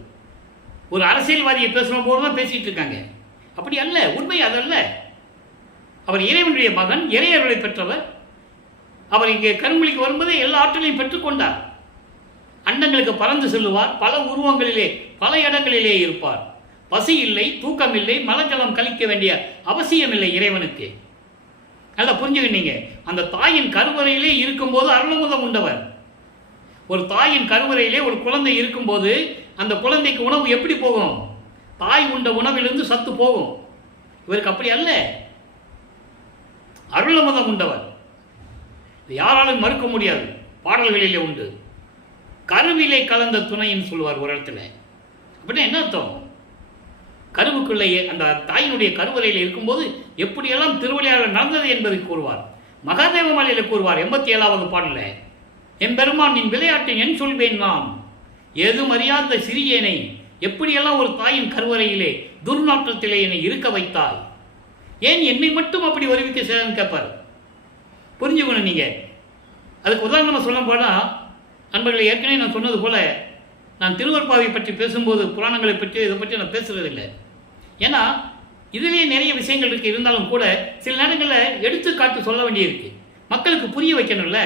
ஒரு அரசியல்வாதியை பேசுகிற போது தான் பேசிகிட்டு இருக்காங்க. அப்படி அல்ல, உண்மை அதல்ல. அவர் இறைவனுடைய மகன், இறையர்களை பெற்றவர். அவர் இங்கே கருமொழிக்கு வரும்போதே எல்லா ஆற்றலையும் பெற்றுக்கொண்டார். அண்டங்களுக்கு பறந்து செல்லுவார், பல உருவங்களிலே பல இடங்களிலே இருப்பார். பசி இல்லை, தூக்கம் இல்லை, மலஜலம் கழிக்க வேண்டிய அவசியம் இல்லை இறைவனுக்கு. நல்லா புரிஞ்சுக்கிட்டீங்க. அந்த தாயின் கருவறையிலே இருக்கும்போது அருளமுதம் உண்டவர். ஒரு தாயின் கருவறையிலே ஒரு குழந்தை இருக்கும்போது அந்த குழந்தைக்கு உணவு எப்படி போகும்? தாய் உண்ட உணவிலிருந்து சத்து போகும். இவருக்கு அப்படி அல்ல, அருளமுதம் உண்டவர். யாராலும் மறுக்க முடியாது, பாடல்களிலே உண்டு. கருவிலே கலந்த துணைன்னு சொல்லுவார் ஒரு இடத்துல. அப்படின்னா என்ன அர்த்தம்? கருவுக்குள்ளேயே அந்த தாயினுடைய கருவறையில் இருக்கும்போது எப்படியெல்லாம் திருவிளையாடல் நடந்தது என்பதை கூறுவார். மகாதேவ மாலையில கூறுவார் 87வது பாடல, எம்பெருமான் நின் விளையாட்டின் என் சொல்வேன் நாம், ஏதும் அறியாத சிறியேனை எப்படியெல்லாம் ஒரு தாயின் கருவறையிலே துர்நாற்றத்திலே என்னை இருக்க வைத்தாய், ஏன் என்னை மட்டும் அப்படி வருவிக்க செய்யன்னு கேட்பார். புரிஞ்சுக்கணும் நீங்க. அதுக்கு உதாரணமாக சொல்ல போனால், நண்பர்களை ஏற்கனவே நான் சொன்னது போல, நான் திருவற்பாவை பற்றி பேசும்போது புராணங்களை பற்றி இதை பற்றி நான் பேசுறதில்லை. ஏன்னா இதிலேயே நிறைய விஷயங்கள் இருக்குது. இருந்தாலும் கூட சில நேரங்களில் எடுத்துக்காட்டு சொல்ல வேண்டியிருக்கு, மக்களுக்கு புரிய வைக்கணும்ல.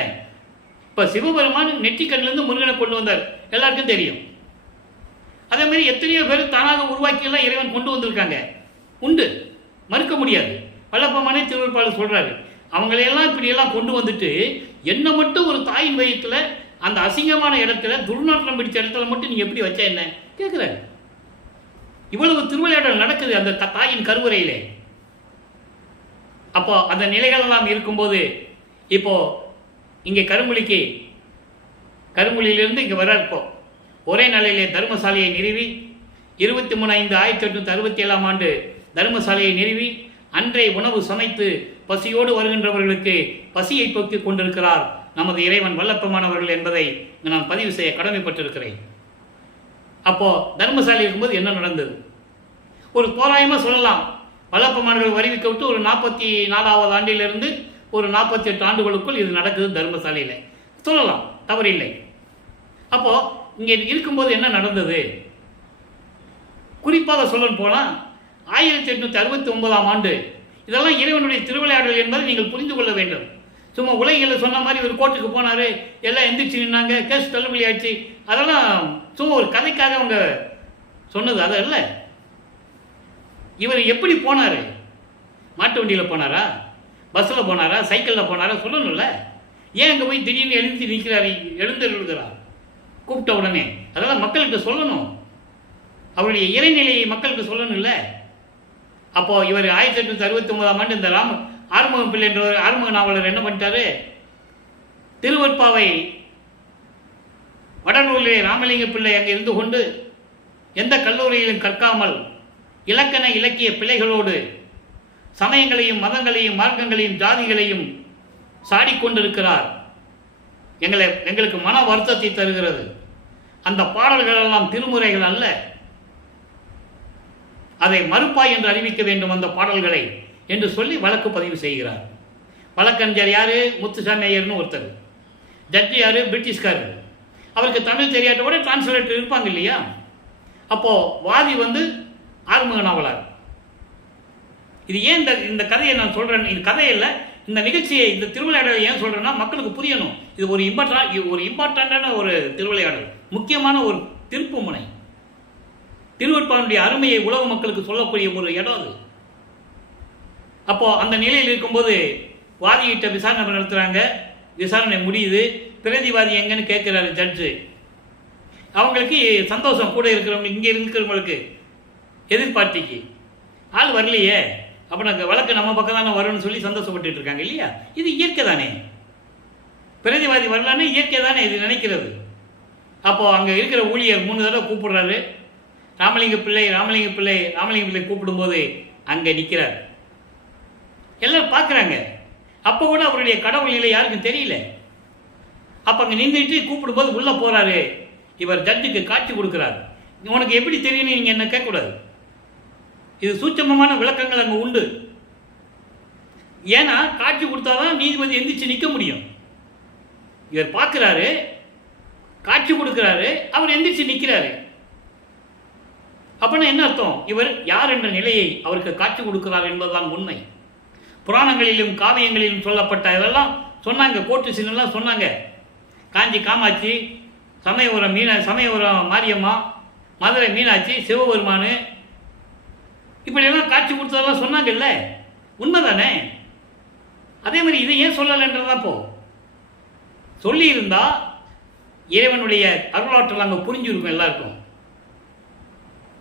இப்போ சிவபெருமான் நெற்றிக்கண்ணிலேருந்து முருகனை கொண்டு வந்தார், எல்லாருக்கும் தெரியும். அதே மாதிரி எத்தனையோ பேர் தானாக உருவாக்கியெல்லாம் இறைவன் கொண்டு வந்திருக்காங்க, உண்டு, மறுக்க முடியாது. வல்லப்பமானே திருவற்பாவில் சொல்கிறாரு, அவங்களையெல்லாம் இப்படியெல்லாம் கொண்டு வந்துட்டு என்ன மட்டும் ஒரு தாயின் வயிற்றில் அந்த அசிங்கமான இடத்துல, துர்நாற்றம் பிடிச்ச இடத்துல மட்டும் நீங்கள் எப்படி வச்சா என்ன கேட்குறாரு. இவ்வளவு திருவிளையாடல் நடக்குது அந்த தாயின் கருவறையிலே. அப்போ அந்த நிலைகளெல்லாம் இருக்கும்போது இப்போ இங்கே கருமொழியிலிருந்து இங்கே வர இப்போ ஒரே நாளிலே தர்மசாலையை நிறுவி 23/5/1867 ஆண்டு தர்மசாலையை நிறுவி அன்றை உணவு சமைத்து பசியோடு வருகின்றவர்களுக்கு பசியை போக்கிக் கொண்டிருக்கிறார் நமது இறைவன் வல்லப்பமானவர்கள் என்பதை நான் பதிவு செய்ய கடமைப்பட்டிருக்கிறேன். அப்போ தர்மசாலை இருக்கும்போது என்ன நடந்தது ஒரு தோராயமாக சொல்லலாம். வல்லப்பமானவர்கள் வருவிக்க விட்டு ஒரு 44வது ஆண்டிலிருந்து ஒரு 48 ஆண்டுகளுக்குள் இது நடக்குது தர்மசாலையில் சொல்லலாம், தவறில்லை. அப்போ இங்கே இருக்கும்போது என்ன நடந்தது குறிப்பாக சொல்ல போனால் 1869ஆம் ஆண்டு. இதெல்லாம் இறைவனுடைய திருவிளையாடல் என்பதை நீங்கள் புரிந்து கொள்ள வேண்டும். சும்மா உலகில் சொன்ன மாதிரி ஒரு கோர்ட்டுக்கு போனார், எல்லாம் எந்திரிச்சு நின்னாங்க, கேஸ் தள்ளுபடி ஆயிடுச்சு, அதெல்லாம் சும்மா ஒரு கதைக்காக அவங்க சொன்னது அதல்ல. இவர் எப்படி போனார்? மாட்டு வண்டியில் போனாரா, பஸ்ஸில் போனாரா, சைக்கிளில் போனாரா சொல்லணும்ல. ஏன் அங்கே போய் திடீர்னு எழுந்து நிற்கிறார், எழுந்துகிறார்? கூப்பிட்ட உடனே அதெல்லாம் மக்களுக்கு சொல்லணும், அவருடைய இறைநிலையை மக்களுக்கு சொல்லணும் இல்லை. அப்போது இவர் 1869ஆம் ஆண்டு இந்த ஆறுமுகம் பிள்ளை என்ற ஒரு ஆறுமுக நாவலர் என்ன பண்ணிட்டாரு, திருவற்பாவை வடநூலிலே ராமலிங்க பிள்ளை அங்கே இருந்து கொண்டு எந்த கல்லூரியிலும் கற்காமல் இலக்கண இலக்கிய பிள்ளைகளோடு சமயங்களையும் மதங்களையும் மார்க்கங்களையும் ஜாதிகளையும் சாடிக்கொண்டிருக்கிறார். எங்களுக்கு மன வருத்தத்தை தருகிறது. அந்த பாடல்கள் எல்லாம் திருமுறைகள் அல்ல, அதை மறுப்பாய் என்று அறிவிக்க வேண்டும் அந்த பாடல்களை என்று சொல்லி வழக்கு பதிவு செய்கிறார். வழக்கறிஞர் யாரு? முத்துசாமி ஐயர்னு ஒருத்தர். ஜட்ஜி யாரு? பிரிட்டிஷ்காரர். அவருக்கு தமிழ் தெரியாட்ட கூட டிரான்ஸ்லேட்டர் இருப்பாங்க இல்லையா. அப்போது வாதி ஆறுமுக நாவலர். இது ஏன் இந்த கதையை நான் சொல்கிறேன், இந்த கதையில் இந்த நிகழ்ச்சியை, இந்த திருவிளையாடலை ஏன் சொல்கிறேன்னா மக்களுக்கு புரியணும். இது ஒரு இம்பார்ட்டண்டான ஒரு திருவிளையாடல், முக்கியமான ஒரு திருப்பு முனை. திருவற்பாவுடைய அருமையை உலக மக்களுக்கு சொல்லக்கூடிய ஒரு இடம் அது. அப்போது அந்த நிலையில் இருக்கும்போது வாதிகிட்ட விசாரணை நடத்துகிறாங்க. விசாரணை முடியுது. பிரதிவாதி எங்கன்னு கேட்குறாரு ஜட்ஜு. அவங்களுக்கு சந்தோஷம், கூட இருக்கிறவங்க, இங்கே இருக்கிறவங்களுக்கு, எதிர்பார்ட்டிக்கு ஆள் வரலையே, அப்போ நாங்கள் வழக்கு நம்ம பக்கம் தானே வரும்னு சொல்லி சந்தோஷப்பட்டு இருக்காங்க இல்லையா. இது இயற்கை தானே, பிரதிவாதி வரலான்னு இயற்கை தானே இது நினைக்கிறது. அப்போது அங்கே இருக்கிற ஊழியர் 3 தடவை கூப்பிடுறாரு. ராமலிங்க பிள்ளை கூப்பிடும்போது அங்கே நிற்கிறார். எல்லாரும் பார்க்குறாங்க. அப்போ கூட அவருடைய கடவுள் நிலை யாருக்கும் தெரியல. அப்போ அங்கே நின்றுட்டு கூப்பிடும்போது உள்ளே போகிறாரு. இவர் ஜட்ஜுக்கு காட்சி கொடுக்குறாரு. உனக்கு எப்படி தெரியும்னு நீங்கள் என்ன கேட்கக்கூடாது. இது சூட்சமமான விளக்கங்கள் அங்கே உண்டு. ஏன்னா காட்சி கொடுத்தாதான் நீதிபதி எந்திரிச்சு நிற்க முடியும். இவர் பார்க்குறாரு, காட்சி கொடுக்குறாரு, அவர் எந்திரிச்சு நிற்கிறாரு. அப்படின்னா என்ன அர்த்தம்? இவர் யார் என்ற நிலையை அவருக்கு காட்சி கொடுக்கிறார் என்பதுதான் உண்மை. புராணங்களிலும் காவியங்களிலும் சொல்லப்பட்ட இதெல்லாம் சொன்னாங்க, கோட்டு சீனெல்லாம் சொன்னாங்க. காஞ்சி காமாட்சி, சமயபுரம் மாரியம்மா, மதுரை மீனாட்சி, சிவபெருமான், இப்படியெல்லாம் காட்சி கொடுத்ததெல்லாம் சொன்னாங்கல்ல, உண்மைதானே? அதே மாதிரி இதை ஏன் சொல்லலைன்றதான் இப்போ சொல்லியிருந்தா இறைவனுடைய அருளாற்றல் அங்கே புரிஞ்சிருக்கும் எல்லாருக்கும்.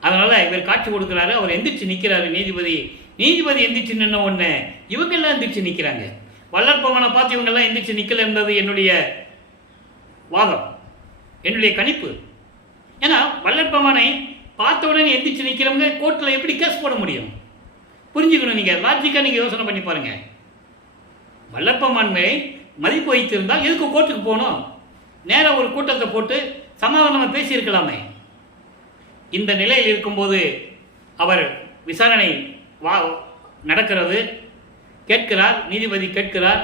அதனால் இவர் காட்சி கொடுக்குறாரு, அவர் எந்திரிச்சு நிற்கிறாரு. நீதிபதி எந்திரிச்சு நின்ன உடனே இவங்கெல்லாம் எந்திரிச்சு நிற்கிறாங்க. வல்லற்பவனை பார்த்து இவங்கெல்லாம் எந்திரிச்சு நிற்கல என்பது என்னுடைய வாதம், என்னுடைய கணிப்பு. ஏன்னா வல்லற்பவனை பார்த்த உடனே எந்திரிச்சு நிற்கிறவங்க கோர்ட்டில் எப்படி கேஸ் போட முடியும்? புரிஞ்சுக்கணும். நீங்கள் லாஜிக்காக நீங்கள் யோசனை பண்ணி பாருங்கள். வல்லற்பவன் மேல் மதிப்பு வைத்திருந்தால் எதுக்கு கோர்ட்டுக்கு போகணும்? நேராக ஒரு கூட்டத்தை போட்டு சமாதானமாக பேசியிருக்கலாமே. இந்த நிலையில் இருக்கும்போது அவர் விசாரணை நடக்கிறது. கேட்கிறார், நீதிபதி கேட்கிறார்,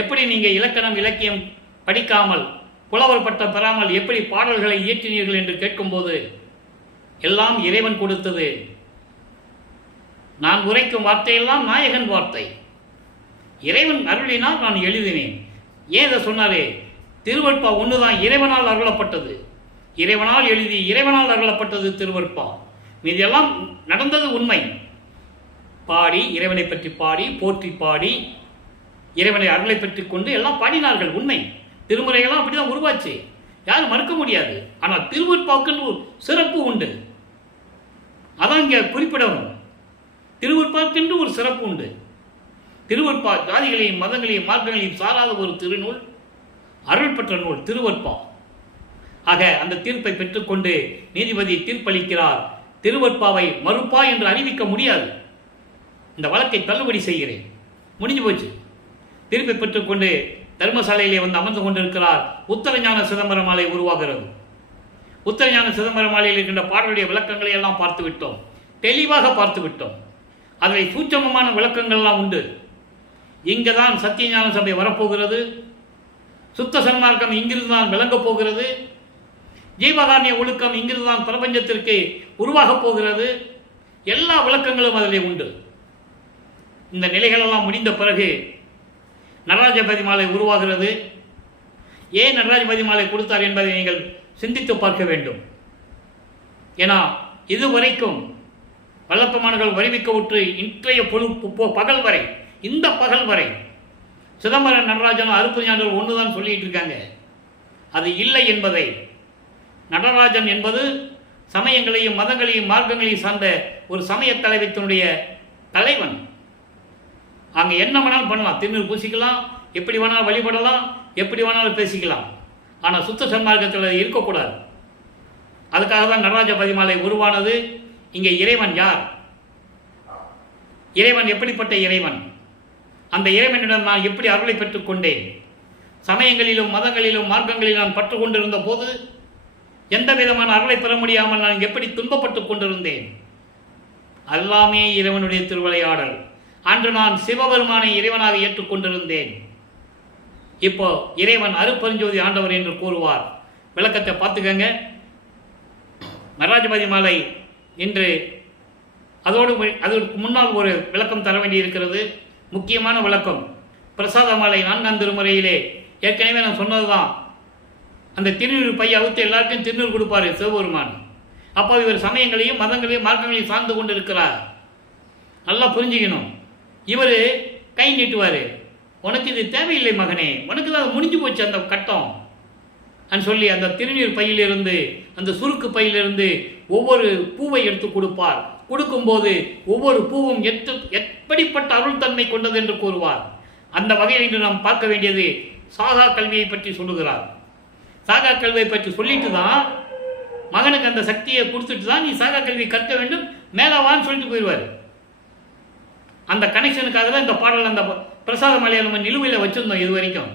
எப்படி நீங்கள் இலக்கணம் இலக்கியம் படிக்காமல் புலவர் பட்டம் பெறாமல் எப்படி பாடல்களை இயற்றினீர்கள் என்று கேட்கும்போது எல்லாம் இறைவன் கொடுத்தது. நான் உரைக்கும் வார்த்தையெல்லாம் நாயகன் வார்த்தை. இறைவன் அருளினால் நான் எழுதினேன். ஏன் இதை சொன்னாரே? திருவற்பா ஒன்றுதான் இறைவனால் அருளப்பட்டது. இறைவனால் எழுதி இறைவனால் அருளப்பட்டது திருவற்பா. மீதெல்லாம் நடந்தது உண்மை. பாடி இறைவனை பற்றி பாடி போற்றி பாடி இறைவனை அருளை பற்றி கொண்டு எல்லாம் பாடினார்கள். உண்மை. திருமுறைகள்லாம் அப்படிதான் உருவாச்சு, யாரும் மறுக்க முடியாது. ஆனால் திருவற்பாவுக்குன்னு ஒரு சிறப்பு உண்டு. அதான் இங்கே குறிப்பிடவும். திருவற்பாவுக்கென்று ஒரு சிறப்பு உண்டு. திருவற்பா ஜாதிகளையும் மதங்களையும் மார்க்கங்களையும் சாராத ஒரு திருநூல், அருள் பெற்ற நூல் திருவற்பா. ஆக அந்த தீர்ப்பை பெற்றுக்கொண்டு நீதிபதி தீர்ப்பளிக்கிறார். திருவற்பாவை மறுப்பா என்று அறிவிக்க முடியாது. இந்த வழக்கை தள்ளுபடி செய்கிறேன். முடிஞ்சு போச்சு. தீர்ப்பை பெற்றுக்கொண்டு தர்மசாலையிலே அமர்ந்து கொண்டிருக்கிறார். உத்தரஞான சிதம்பரம் மாலை உருவாகிறது. உத்தரஞான சிதம்பரம் மாலையில் இருக்கின்ற பாடலுடைய விளக்கங்களை எல்லாம் பார்த்து விட்டோம், தெளிவாக பார்த்து விட்டோம். அதில் சூட்சமமான விளக்கங்கள்லாம் உண்டு. இங்கே தான் சத்தியஞான சபை வரப்போகிறது. சுத்த சன்மார்க்கம் இங்கிருந்து தான் விளங்கப் போகிறது. ஜீவகாரணிய ஒழுக்கம் இங்கிருந்து தான் பிரபஞ்சத்திற்கு உருவாகப் போகிறது. எல்லா விளக்கங்களும் அதில் உண்டு. இந்த நிலைகளெல்லாம் முடிந்த பிறகு நடராஜபதி மாலை உருவாகிறது. ஏன் நடராஜபதி மாலை கொடுத்தார் என்பதை நீங்கள் சிந்தித்து பார்க்க வேண்டும். ஏன்னா இதுவரைக்கும் வல்லப்பமானர்கள் வருவிக்க உற்று இன்றைய பகல் வரை, இந்த பகல் வரை சிதம்பரம் நடராஜன் அருப்புஞானர்கள் ஒன்று தான் சொல்லிட்டு இருக்காங்க. அது இல்லை என்பதை நடராஜன் என்பது சமயங்களையும் மதங்களையும் மார்க்கங்களையும் சார்ந்த ஒரு சமய தலைவத்தினுடைய தலைவன். அங்கே என்ன வேணாலும் பண்ணலாம், திருநீர் பூசிக்கலாம், எப்படி வேணாலும் வழிபடலாம், எப்படி வேணாலும் பேசிக்கலாம். ஆனால் சுத்த சன்மார்க்கத்தில் இருக்கக்கூடாது. அதுக்காக தான் நடராஜ பதிமாலை உருவானது. இங்கே இறைவன் யார்? இறைவன் எப்படிப்பட்ட இறைவன்? அந்த இறைவனிடம் நான் எப்படி அருளை பெற்றுக் கொண்டேன்? சமயங்களிலும் மதங்களிலும் மார்க்கங்களிலும் நான் பற்று கொண்டிருந்த போது எந்த விதமான அருளை பெற முடியாமல் நான் எப்படி துன்பப்பட்டு கொண்டிருந்தேன்? எல்லாமே இறைவனுடைய திருவிளையாடல். அன்று நான் சிவபெருமானை இறைவனாக ஏற்றுக்கொண்டிருந்தேன். இப்போ இறைவன் அருட்பெருஞ்சோதி ஆண்டவர் என்று கூறுவார். விளக்கத்தை பார்த்துக்கங்க. நடராஜபதி மாலை இன்று அதற்கு முன்னால் ஒரு விளக்கம் தர வேண்டியிருக்கிறது. முக்கியமான விளக்கம். பிரசாத மாலை 4ஆம் திருமுறையிலே ஏற்கனவே நான் சொன்னதுதான். அந்த திருநீர் பையை அவுத்து எல்லாருக்கும் திருநீர் கொடுப்பாரு சிவபெருமான். அப்போ இவர் சமயங்களையும் மதங்களையும் மார்க்கங்களையும் சார்ந்து கொண்டு இருக்கிறார். நல்லா புரிஞ்சுக்கணும். இவர் கை நீட்டுவார், உனக்கு இது தேவையில்லை மகனே, உனக்கு தான் முடிஞ்சு போச்சு அந்த கட்டம் சொல்லி அந்த திருநீர் பையிலிருந்து, அந்த சுருக்கு பையிலிருந்து ஒவ்வொரு பூவை எடுத்து கொடுப்பார். கொடுக்கும்போது ஒவ்வொரு பூவும் எப்படிப்பட்ட அருள் தன்மை கொண்டது என்று கூறுவார். அந்த வகையில் இன்று நாம் பார்க்க வேண்டியது சாகா கல்வியை பற்றி சொல்லுகிறார். சாகா கல்வியை பற்றி சொல்லிட்டு தான் மகனுக்கு அந்த சக்தியை கொடுத்துட்டு தான் நீ சாகா கல்வி கற்க வேண்டும், மேலாவான்னு சொல்லிட்டு போயிடுவார். அந்த கனெக்ஷனுக்காக தான் இந்த பாடல் அந்த பிரசாத மாலையை நம்ம நிலுவையில் வச்சுருந்தோம். இது வரைக்கும்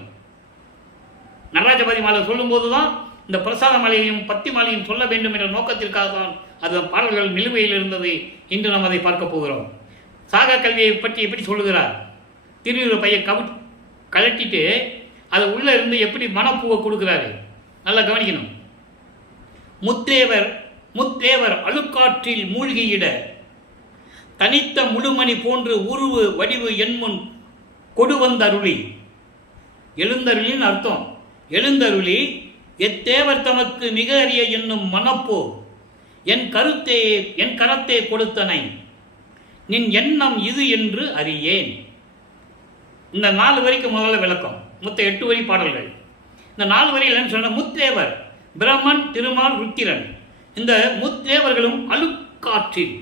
நடராஜபதி மாலை சொல்லும்போது தான் இந்த பிரசாத மாலையையும் பத்தி மாலையும் சொல்ல வேண்டும் என்ற நோக்கத்திற்காக தான் அது பாடல்கள் நிலுவையில் இருந்தது. இன்று நாம் அதை பார்க்க போகிறோம். சாகா கல்வியை பற்றி எப்படி சொல்லுகிறார்? திருநீர் பையை கழட்டிட்டு அது உள்ளே இருந்து எப்படி மனப்பூவை கொடுக்குறாரு, நல்லா கவனிக்கணும். முத்தேவர் அழுக்காற்றில் மூழ்கியிட தனித்த முழுமணி போன்று உருவு வடிவு என்முன் கொடு வந்தருளி. எழுந்தருளின் அர்த்தம் எழுந்தருளி எத்தேவர் தமக்கு மிக அறிய என்னும் மனப்போ என் கரத்தே கொடுத்தனை நின் எண்ணம் இது என்று அறியேன். இந்த 4 வரிக்கு முதல்ல விளக்கம். மொத்த 8 வரி பாடல்கள். இந்த 4 வரியில் என்ன சொன்ன? முத்தேவர் பிரம்மன், திருமால், ருத்திரன். இந்த முத்தேவர்களும் அழுக்காற்றில்.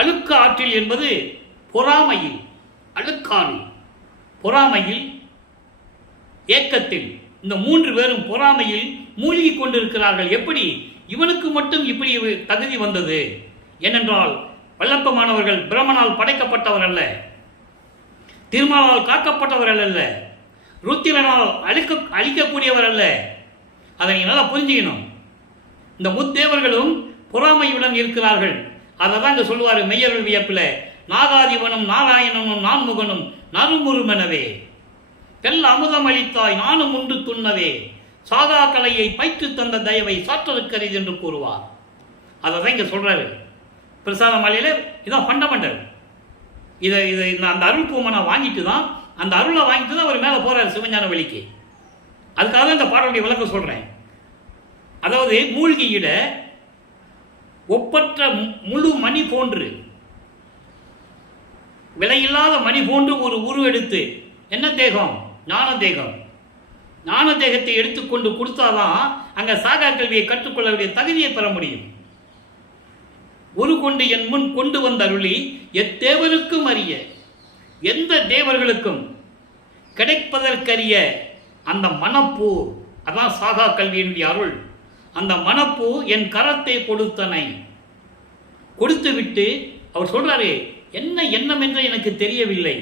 அழுக்கு ஆற்றில் என்பது பொறாமையில், அழுக்காறில், பொறாமையில், ஏக்கத்தில். இந்த 3 பேரும் பொறாமையில் மூழ்கி கொண்டிருக்கிறார்கள். எப்படி இவனுக்கு மட்டும் இப்படி தகுதி வந்தது? ஏனென்றால் வல்லப்பமானவர்கள் பிரம்மனால் படைக்கப்பட்டவர் அல்ல, திருமாலால் காக்கப்பட்டவர்கள் அல்ல, ருத்திரனால் அழிக்கக்கூடியவர் அல்ல. அதை நல்லா புரிஞ்சுக்கணும். இந்த முத்தேவர்களும் பொறாமையுடன் இருக்கிறார்கள். அதை தான் இங்கே சொல்லுவார் மெய்யருள் வியப்பில். நாகாதிபனும் நாராயணனும் நான்முகனும் நறுமுறுமெனவே தெல்ல அமுதம் அளித்தாய் நானும் உண்டு துண்ணவே சாகா கலையை பயிற்று தந்த தயவை சாற்றலுக்கரிது என்று கூறுவார். அதை தான் இங்கே சொல்கிறாரு பிரசாத மாலையில். இதான் ஃபண்டமெண்டல். இதை அந்த அருள் பூமனை வாங்கிட்டு தான், அந்த அருளை வாங்கிட்டு தான் அவர் மேலே போகிறார் சிவஞான வெளிக்கு. அதுக்காக தான் இந்த பாடலுடைய விளக்கம் சொல்கிறேன். அதாவது மூழ்கியிட ஒப்பற்ற முழு மணி போன்று, விலையில்லாத மணி போன்று ஒரு உருவெடுத்து, என்ன தேகம்? ஞான தேகம். ஞான தேகத்தை எடுத்துக்கொண்டு கொடுத்தாதான் அங்கே சாகா கல்வியை கற்றுக்கொள்ளக்கூடிய தகுதியை பெற முடியும். ஒரு கொண்டு என் முன் கொண்டு வந்த அருளி எத்தேவருக்கும் அறிய, எந்த தேவர்களுக்கும் கிடைப்பதற்கரிய அந்த மனப்பூ, அதான் சாகா கல்வியினுடைய அருள். அந்த மனப்பூ என் கரத்தை கொடுத்தனை. கொடுத்து விட்டு அவர் சொல்றாரு, என்ன எண்ணம் என்று எனக்கு தெரியவில்லை.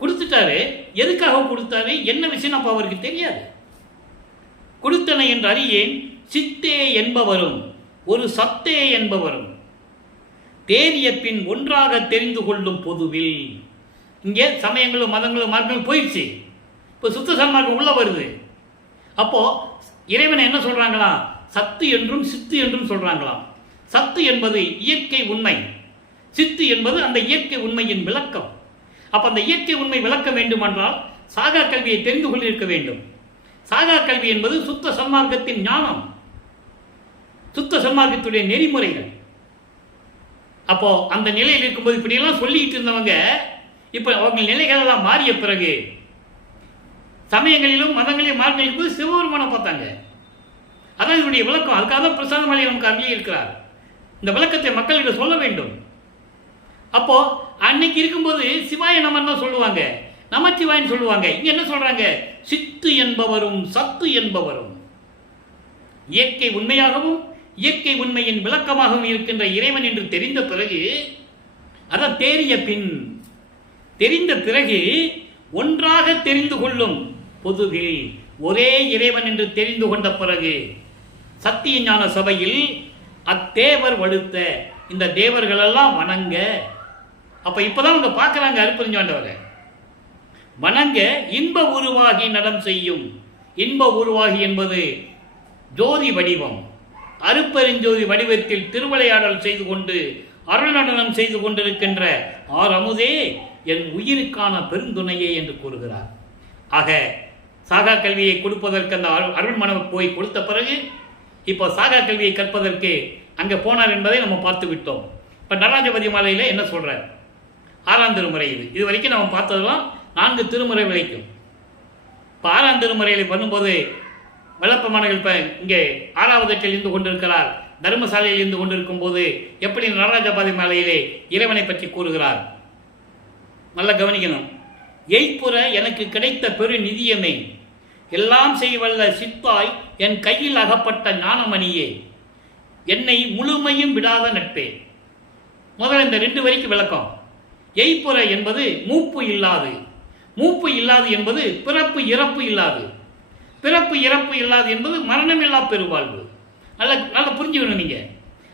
கொடுத்துட்டாரு. எதுக்காக கொடுத்தாரு, என்ன விஷயம் அப்போ அவருக்கு தெரியாது. கொடுத்தனை என்று அறியேன் சித்தே என்பவரும் ஒரு சத்தே என்பவரும் தேறிய பின் ஒன்றாக தெரிந்து கொள்ளும் பொதுவில். இங்கே சமயங்களும் மதங்களும் மார்க்கங்களும் போயிடுச்சு. இப்போ சுத்த சன்மார்க்கம் உள்ள வருது. அப்போ இறைவனை என்ன சொல்றாங்களாம்? சத்து என்றும் சித்து என்றும் சொல்றாங்களாம். சத்து என்பது இயற்கை உண்மை, சித்து என்பது அந்த இயற்கை உண்மையின் விளக்கம். அப்போ அந்த இயற்கை உண்மை விளக்க வேண்டுமென்றால் சாகா கல்வியை தெரிந்து கொண்டிருக்க வேண்டும். சாகா கல்வி என்பது சுத்த சன்மார்க்கத்தின் ஞானம், சுத்த சன்மார்க்கத்துடைய நெறிமுறைகள். அப்போ அந்த நிலையில் இருக்கும்போது இப்படியெல்லாம் சொல்லிட்டு இருந்தவங்க இப்போ அவங்க நிலைகளெல்லாம் மாறிய பிறகு சமயங்களிலும் மதங்களிலும் மார்க்கம் இருக்கும்போது சிவபெருமானை பார்த்தாங்க. அதான் இதனுடைய விளக்கம். அதுக்காக தான் பிரசாதமலை நமக்கு அருளி இருக்கிறார். இந்த விளக்கத்தை மக்களிடம் சொல்ல வேண்டும். அப்போ அன்னைக்கு இருக்கும்போது சிவாய நமன் தான் சொல்லுவாங்க, நமச்சிவாயன்னு சொல்லுவாங்க. இங்க என்ன சொல்றாங்க? சித்து என்பவரும் சத்து என்பவரும், இயற்கை உண்மையாகவும் இயற்கை உண்மையின் விளக்கமாகவும் இருக்கின்ற இறைவன் என்று தெரிந்த பிறகு, அதான் தேறிய பின், தெரிந்த பிறகு ஒன்றாக தெரிந்து கொள்ளும் பொதுவில் ஒரே இறைவன் என்று தெரிந்து கொண்ட பிறகு சத்திய ஞான சபையில் அத்தேவர் வடுத்த இந்த தேவர்கள் எல்லாம் வணங்க. அப்ப இப்பதான் அவங்க பார்க்கறாங்க அருட்பெருஞ்சாண்டவரை வணங்க. இன்ப உருவாகி நடம் செய்யும். இன்ப உருவாகி என்பது ஜோதி வடிவம். அருட்பெருஞ்சோதி வடிவத்தில் திருவிளையாடல் செய்து கொண்டு அருள் நடனம் செய்து கொண்டிருக்கின்ற ஆரமுதே என் உயிருக்கான பெருந்துணையே என்று கூறுகிறார். ஆக சாகா கல்வியை கொடுப்பதற்கு அந்த அருள் மனம் போய் கொடுத்த பிறகு இப்போ சாகா கல்வியை கற்பதற்கு அங்கே போனார் என்பதை நம்ம பார்த்து விட்டோம். இப்போ நடராஜபதி மாலையில் என்ன சொல்கிறார்? 6ஆம் திருமுறை. இது வரைக்கும் நம்ம பார்த்ததெல்லாம் 4 திருமுறை வரைக்கும். இப்போ 6ஆம் திருமுறையில் பண்ணும்போது விளப்பமானங்கள் இப்போ இங்கே 6வது எட்டில் இருந்து கொண்டிருக்கிறார். தர்மசாலையில் இருந்து கொண்டிருக்கும் போது எப்படி நடராஜபதி மாலையிலே இறைவனை பற்றி கூறுகிறார்? நல்லா கவனிக்கணும். எய்ப்புற எனக்கு கிடைத்த பெரு நிதியமே, எல்லாம் செய்வல்ல சித்தாய் என் கையில் அகப்பட்ட ஞானமணியே, என்னை முழுமையும் விடாத நட்பே. முதல்ல இந்த 2 வரிக்கு விளக்கம். எய்ப்புற என்பது மூப்பு இல்லாது. மூப்பு இல்லாது என்பது பிறப்பு இறப்பு இல்லாது. பிறப்பு இறப்பு இல்லாது என்பது மரணமில்லா பெருவாழ்வு. நல்லா புரிஞ்சுக்கணும் நீங்க.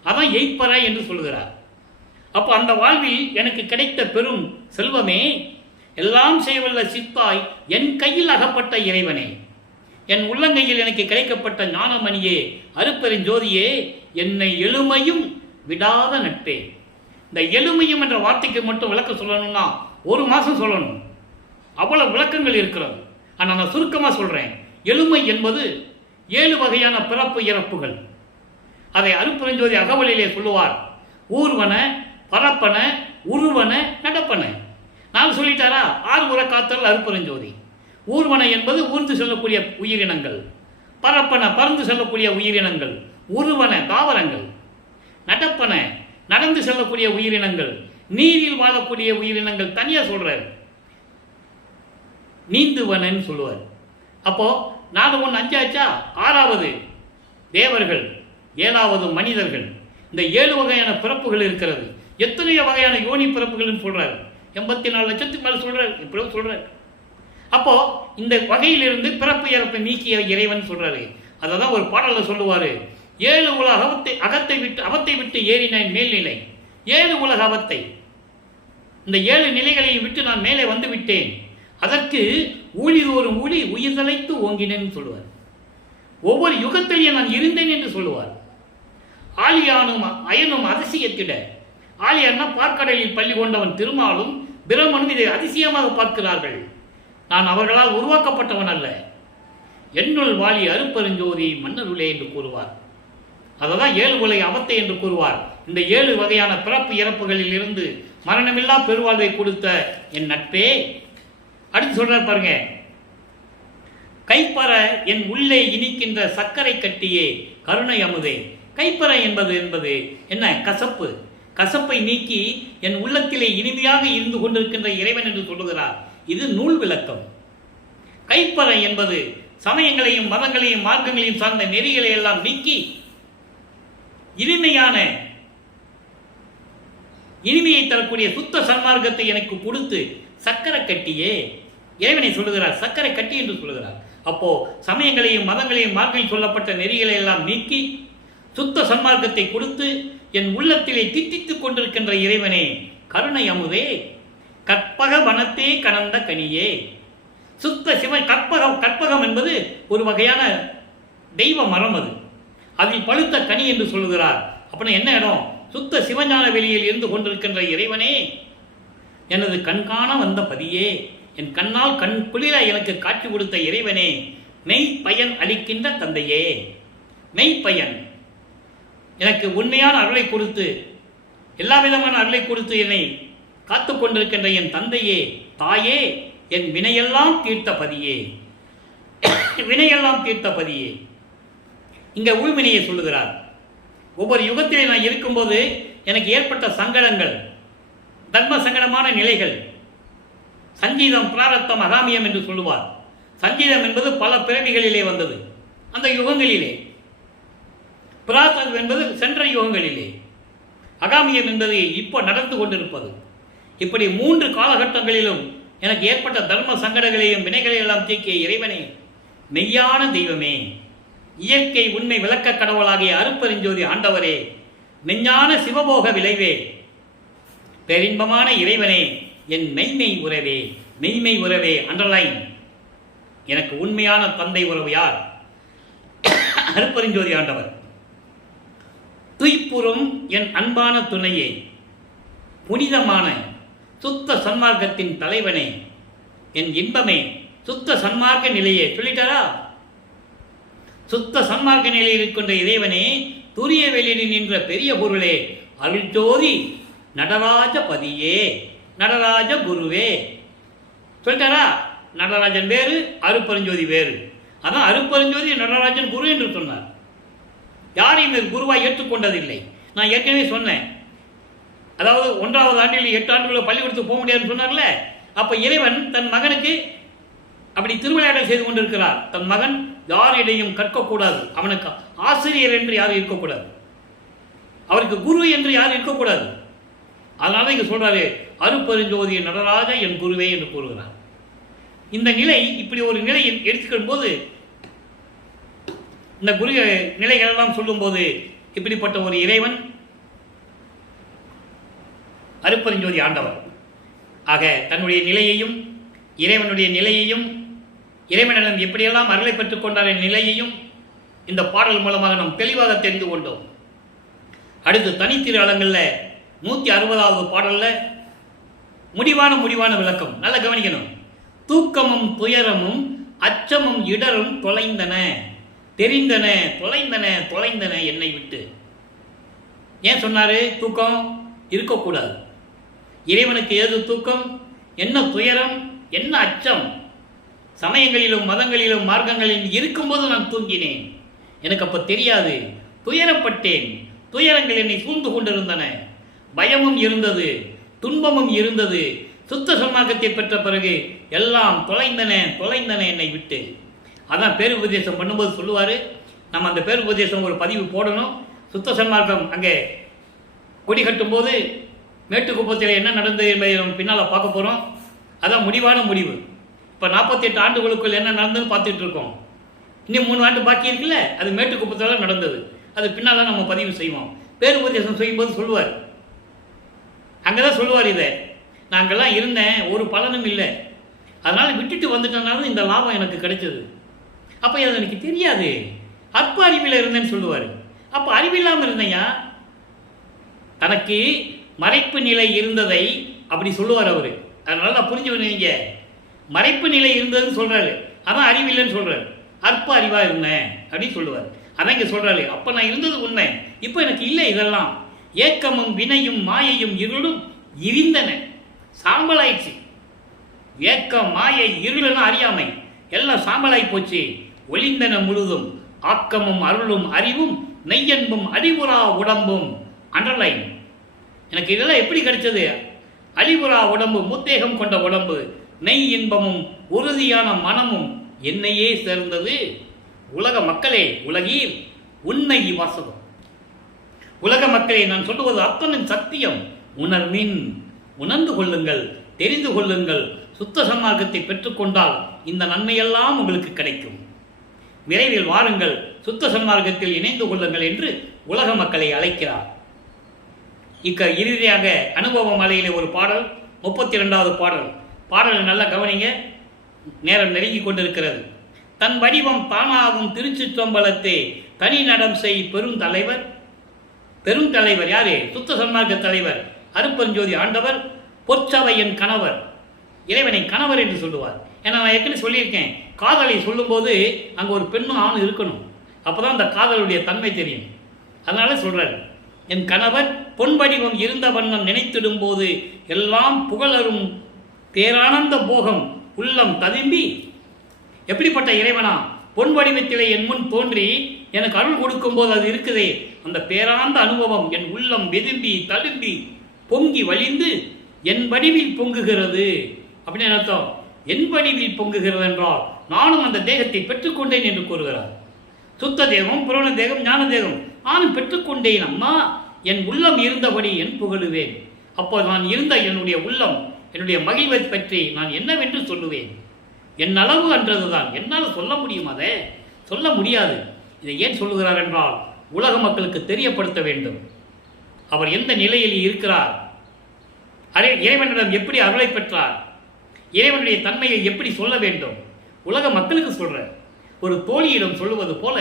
அதான் எய்ப்பற என்று சொல்கிறார். அப்போ அந்த வாழ்வில் எனக்கு கிடைத்த பெரும் செல்வமே, எல்லாம் செய்வல்ல சித்தாய் என் கையில் அகப்பட்ட இறைவனே, என் உள்ளங்கையில் எனக்கு கிடைக்கப்பட்ட ஞானமணியே, அருட்பெருஞ்சோதியே, என்னை எளிமையும் விடாத நட்பே. இந்த எளிமையும் என்ற வார்த்தைக்கு மட்டும் விளக்கம் சொல்லணும்னா 1 மாதம் சொல்லணும். அவ்வளவு விளக்கங்கள் இருக்கிறது. ஆனால் நான் சுருக்கமாக சொல்கிறேன். எளிமை என்பது 7 வகையான பிறப்பு இறப்புகள். அதை அருட்பெருஞ்சோதி அகவலிலே சொல்லுவார். ஊர்வன, பரப்பன, உருவன, நடப்பன. நான் சொல்லிட்டாரா? 6 முறை காத்தல் அருட்பெருஞ்சோதி. ஊர்வன என்பது ஊர்ந்து செல்லக்கூடிய உயிரினங்கள், பரப்பன பறந்து செல்லக்கூடிய உயிரினங்கள், உருவன தாவரங்கள், நடப்பன நடந்து செல்லக்கூடிய உயிரினங்கள், நீரில் வாழக்கூடிய உயிரினங்கள் தனியாக சொல்றார். நீந்துவனன்னு சொல்லுவார். அப்போ 4 1 5 ஆச்சா? 6வது தேவர்கள், 7வது மனிதர்கள். இந்த 7 வகையான பிறப்புகள் இருக்கிறது. எத்தனையோ வகையான யோனி பிறப்புகள் சொல்றாரு. 84 லட்சத்துக்கு மேல சொல்றாரு. இப்படி சொல்றாரு. அப்போ இந்த வகையிலிருந்து பிறப்பு இறப்பை நீக்கிய இறைவன் சொல்றாரு. அததான் ஒரு பாடல சொல்லுவாரு. 7 உலக அவத்தை விட்டு ஏறினேன் மேல்நிலை. 7 உலக அவத்தை, இந்த 7 நிலைகளையும் விட்டு நான் மேலே வந்து விட்டேன். அதற்கு ஊழிதோறும் ஊழி உயிர் தலைத்து ஓங்கினேன்னு சொல்லுவார். ஒவ்வொரு யுகத்திலேயே நான் இருந்தேன் என்று சொல்லுவார். ஆலியானும் அயனும் அதிசயத்திட, ஆலியான்னா பார்க்கடலில் பள்ளி கொண்டவன் திருமாலும் பிரமனும் இதை அதிசயமாக பார்க்கிறார்கள். நான் அவர்களால் உருவாக்கப்பட்டவன் அல்ல, என்னுள் வாலி அருட்பெருஞ்சோதி மன்னருளே என்று கூறுவார். அததான் 7 உலக அவத்தை என்று கூறுவார். இந்த 7 வகையான பிறப்பு இறப்புகளில் இருந்து மரணமில்லா பெருவாழ்வை கொடுத்த என் நட்பே. அடுத்து சொல்றார் பாருங்க. கைப்பற என் உள்ளே இனிக்கின்ற சர்க்கரை கட்டியே கருணை அமுதே. கைப்பற என்பது என்ன? கசப்பு. கசப்பை நீக்கி என் உள்ளத்திலே இனிமையாக இருந்து கொண்டிருக்கின்ற இறைவன் என்று சொல்லுகிறார். இது நூல் விளக்கம். கைப்பற என்பது சமயங்களையும் மதங்களையும் மார்க்கங்களையும் சார்ந்த நெறிகளை எல்லாம் நீக்கி இனிமையை தரக்கூடிய சுத்த சன்மார்க்கத்தை எனக்கு கொடுத்து சக்கரை கட்டியே இறைவனை சொல்லுகிறார். சக்கரை கட்டி என்று சொல்லுகிறார். அப்போ சமயங்களையும் மதங்களையும் மார்க்கங்களில் சொல்லப்பட்ட நெறிகளை எல்லாம் நீக்கி சுத்த சன்மார்க்கத்தை கொடுத்து என் உள்ளத்திலே தித்தித்துக் கொண்டிருக்கின்ற இறைவனே, கருணை அமுதே, கற்பக வனத்தே கனந்த கனியே. சுத்த கற்பகம் என்பது ஒரு வகையான தெய்வ மரம். அதில் பழுத்த கனி என்று சொல்லுகிறார். அப்படின்னா என்ன இடம்? சுத்த சிவஞான வெளியில் இருந்து கொண்டிருக்கின்ற இறைவனே, எனது கண்காண வந்த பதியே, என் கண்ணால் கண் குளிர எனக்கு காட்சி கொடுத்த இறைவனே, மெய் பயன் அளிக்கின்ற தந்தையே. மெய்ப்பயன், எனக்கு உண்மையான அருளை கொடுத்து எல்லா விதமான அருளை கொடுத்து என்னை காத்து கொண்டிருக்கின்ற என் தந்தையே, தாயே, என் வினையெல்லாம் தீர்த்த பதியே. வினையெல்லாம் தீர்த்த பதியே. இங்கே ஊழ்வினையை சொல்லுகிறார். ஒவ்வொரு யுகத்திலே நான் இருக்கும்போது எனக்கு ஏற்பட்ட சங்கடங்கள், தர்ம சங்கடமான நிலைகள், சஞ்சீதம், பிராரத்தம், அகாமியம் என்று சொல்லுவார். சஞ்சீதம் என்பது பல பிறவிகளிலே வந்தது, அந்த யுகங்களிலே. பிராரத்தம் என்பது சென்ற யுகங்களிலே. அகாமியம் என்பது இப்போ நடந்து கொண்டிருப்பது. இப்படி 3 காலகட்டங்களிலும் எனக்கு ஏற்பட்ட தர்ம சங்கடங்களையும் வினைகளையும் எல்லாம் தீக்கிய இறைவனே, மெய்யான தெய்வமே, இயற்கை உண்மை விளக்க கடவுளாகிய அருட்பெருஞ்சோதி ஆண்டவரே, மெஞ்ஞான சிவபோக விளைவே, பேரின்பமான இறைவனே, என் மெய்மை உறவே, மெய்மை உறவே. அண்டர்லைன். எனக்கு உண்மையான தந்தை உறவு யார்? அருட்பெருஞ்சோதி ஆண்டவர். துய்ப்புறும் என் அன்பான துணையே, புனிதமான சுத்த சன்மார்க்கத்தின் தலைவனே, என் இன்பமே, சுத்த சன்மார்க்க நிலையே. சொல்லிட்டாரா? சுத்த சன்மார்க்க நிலையில் இருக்கின்ற இறைவனே, துரிய வெளியில் நின்ற பெரிய பொருளே, அருள்ஜோதி நடராஜ பதியே, நடராஜ குருவே. சொல்லிட்டாரா? நடராஜன் வேறு, அருட்பெருஞ்சோதி வேறு. அதான் அருட்பெருஞ்சோதி நடராஜன் குரு என்று சொன்னார். யாரையும் குருவாய் ஏற்றுக்கொண்டதில்லை. நான் ஏற்கனவே சொன்னேன். அதாவது 1வது ஆண்டில் 8 ஆண்டுகள் பள்ளிக்கூடத்துக்கு போக முடியாதுன்னு சொன்னார்ல. அப்போ இறைவன் தன் மகனுக்கு அப்படி திருவிளையாடல் செய்து கொண்டிருக்கிறார். தன் மகன் யாரிடையும் கற்கக்கூடாது, அவனுக்கு ஆசிரியர் என்று யாரும் இருக்கக்கூடாது, அவருக்கு குரு என்று யாரும் இருக்கக்கூடாது. அதனால இங்க சொல்றாரு, அருட்பெருஞ்சோதி நடராஜ என் குருவே என்று கூறுகிறார். இந்த நிலை, இப்படி ஒரு நிலையை எடுத்துக்கும் போது, இந்த குரு நிலைகள் எல்லாம் சொல்லும் போது, இப்படிப்பட்ட ஒரு இறைவன் அருட்பெருஞ்சோதி ஆண்டவர். ஆக தன்னுடைய நிலையையும், இறைவனுடைய நிலையையும், இறைவனிடம் எப்படியெல்லாம் அருளை பெற்றுக் கொண்டார் நிலையையும் இந்த பாடல் மூலமாக நாம் தெளிவாக தெரிந்து கொண்டோம். அடுத்து தனித்திரு அலங்களில் 160வது பாடல்ல முடிவான விளக்கம். நல்லா கவனிக்கணும். தூக்கமும் துயரமும் அச்சமும் இடரும் தொலைந்தன, தெரிந்தன, தொலைந்தன என்னை விட்டு. ஏன் சொன்னாரு? தூக்கம் இருக்கக்கூடாது. இறைவனுக்கு ஏது தூக்கம்? என்ன துயரம், என்ன அச்சம்? சமயங்களிலும் மதங்களிலும் மார்க்கங்களிலும் இருக்கும்போது நான் தூங்கினேன், எனக்கு அப்ப தெரியாது. துயரப்பட்டேன், துயரங்கள் என்னை சூழ்ந்து கொண்டிருந்தன, பயமும் இருந்தது, துன்பமும் இருந்தது. சுத்த சன்மார்க்கத்தை பெற்ற பிறகு எல்லாம் தொலைந்தன என்னை விட்டு. அதான் பேருபதேசம் பண்ணும்போது சொல்லுவார். நம்ம அந்த பேருபதேசம் ஒரு பதிவு போடணும். சுத்த சன்மார்க்கம் அங்கே கொடி கட்டும்போது மேட்டுக்குப்பத்தில் என்ன நடந்தது என்பதை நம்ம பின்னால் பார்க்க போகிறோம். அதான் முடிவான முடிவு. இப்போ 48 ஆண்டுகளுக்குள் என்ன நடந்ததுன்னு பார்த்துட்டு இருக்கோம். இன்னும் 3 ஆண்டு பாக்கி இருக்குல்ல, அது மேட்டுக்குப்பத்தில் நடந்தது. அது பின்னால் நம்ம பதிவு செய்வோம். பேருபதேசம் செய்யும்போது சொல்லுவார், அங்கே தான் சொல்லுவார், இதை நாங்கள்லாம் இருந்தேன், ஒரு பலனும் இல்லை, அதனால் விட்டுட்டு வந்துட்டனாலும் இந்த லாபம் எனக்கு கிடைச்சது. அப்போ அது எனக்கு தெரியாது, அற்ப அறிவில் இருந்தேன்னு சொல்லுவார். அப்போ அறிவில்லாமல் இருந்தையா? தனக்கு மறைப்பு நிலை இருந்ததை அப்படி சொல்லுவார் அவர். அதனால நான் புரிஞ்சுக்கணுங்க, மறைப்பு நிலை இருந்ததுன்னு சொல்கிறாரு, அதான் அறிவில்லைன்னு சொல்கிறார். அற்ப அறிவாக இருந்தேன் அப்படின்னு சொல்லுவார். அதான் இங்கே சொல்கிறாரு, அப்போ நான் இருந்தது உண்மை, இப்போ எனக்கு இல்லை இதெல்லாம். ஏக்கமும் வினையும் மாயையும் இருளும் இருந்தன, சாம்பலாயிடுச்சு. ஏக்கம், மாயை, இருளுன்னு அறியாமை எல்லாம் சாம்பலாய் போச்சு. ஒளிந்தன முழுதும் ஆக்கமும் அருளும் அறிவும் நெய்யன்பும் அடிபுறா உடம்பும். அண்டர்லைன். எனக்கு இதெல்லாம் எப்படி கிடைச்சது? அழிபுறா உடம்பு, முத்தேகம் கொண்ட உடம்பு, நெய் இன்பமும் உறுதியான மனமும் என்னையே சேர்ந்தது. உலக மக்களே, உலகீர் உண்மை வாசகம். உலக மக்களே, நான் சொல்லுவது அத்தனின் சத்தியம். உணர்மின், உணர்ந்து கொள்ளுங்கள், தெரிந்து கொள்ளுங்கள். சுத்த சன்மார்க்கத்தை பெற்றுக்கொண்டால் இந்த நன்மையெல்லாம் உங்களுக்கு கிடைக்கும். விரைவில் வாருங்கள், சுத்த சன்மார்க்கத்தில் இணைந்து கொள்ளுங்கள் என்று உலக மக்களை அழைக்கிறார். இறுதியாக அனுபவ மலையிலே ஒரு பாடல், 32வது பாடல். பாடலை நல்லா கவனிங்க, நேரம் நெருங்கி கொண்டிருக்கிறது. தன் வடிவம் தானாகும் திருச்சிற்றம்பலத்தே தனி நடம் செய் பெருந்தலைவர் யாரு? சுத்த சன்மார்க்க தலைவர் அருட்பெருஞ்சோதி ஆண்டவர். பொற்சவையின் கணவர், இறைவனை கணவர் என்று சொல்லுவார். ஏன்னா நான் ஏற்கனவே சொல்லியிருக்கேன், காதலை சொல்லும்போது அங்கே ஒரு பெண்ணும் ஆணும் இருக்கணும், அப்போதான் அந்த காதலுடைய தன்மை தெரியும். அதனால சொல்றாரு, என் கணவர் பொன் வடிவம் இருந்த வண்ணம் நினைத்திடும் போது எல்லாம் புகழரும் பேரானந்த போகம் உள்ளம் ததும்பி. எப்படிப்பட்ட இறைவனா? பொன் வடிவத்திலே என் முன் தோன்றி எனக்கு அருள் கொடுக்கும்போது அது இருக்குதே, அந்த பேராந்த அனுபவம் என் உள்ளம் வெதும்பி தழும்பி பொங்கி வழிந்து என் வடிவில் பொங்குகிறது. அப்படின்னு அர்த்தம். என் வடிவில் பொங்குகிறது என்றால் நானும் அந்த தேகத்தை பெற்றுக்கொண்டேன் என்று கூறுகிறார். சுத்த தேகம், புராண தேகம், ஞான தேகம் நானும் பெற்றுக்கொண்டேன். அம்மா, என் உள்ளம் இருந்தபடி என் புகழுவேன். அப்போ நான் இருந்த என்னுடைய உள்ளம், என்னுடைய மகிழ்வை பற்றி நான் என்னவென்று சொல்லுவேன்? என் அளவு என்றதுதான். என்னால் சொல்ல முடியும், அதை சொல்ல முடியாது. இதை ஏன் சொல்லுகிறார் என்றால் உலக மக்களுக்கு தெரியப்படுத்த வேண்டும். அவர் எந்த நிலையில் இருக்கிறார், இறைவனிடம் எப்படி அருளை பெற்றார், இறைவனுடைய தன்மையை எப்படி சொல்ல வேண்டும், உலக மக்களுக்கு சொல்ற. ஒரு தோழியிடம் சொல்லுவது போல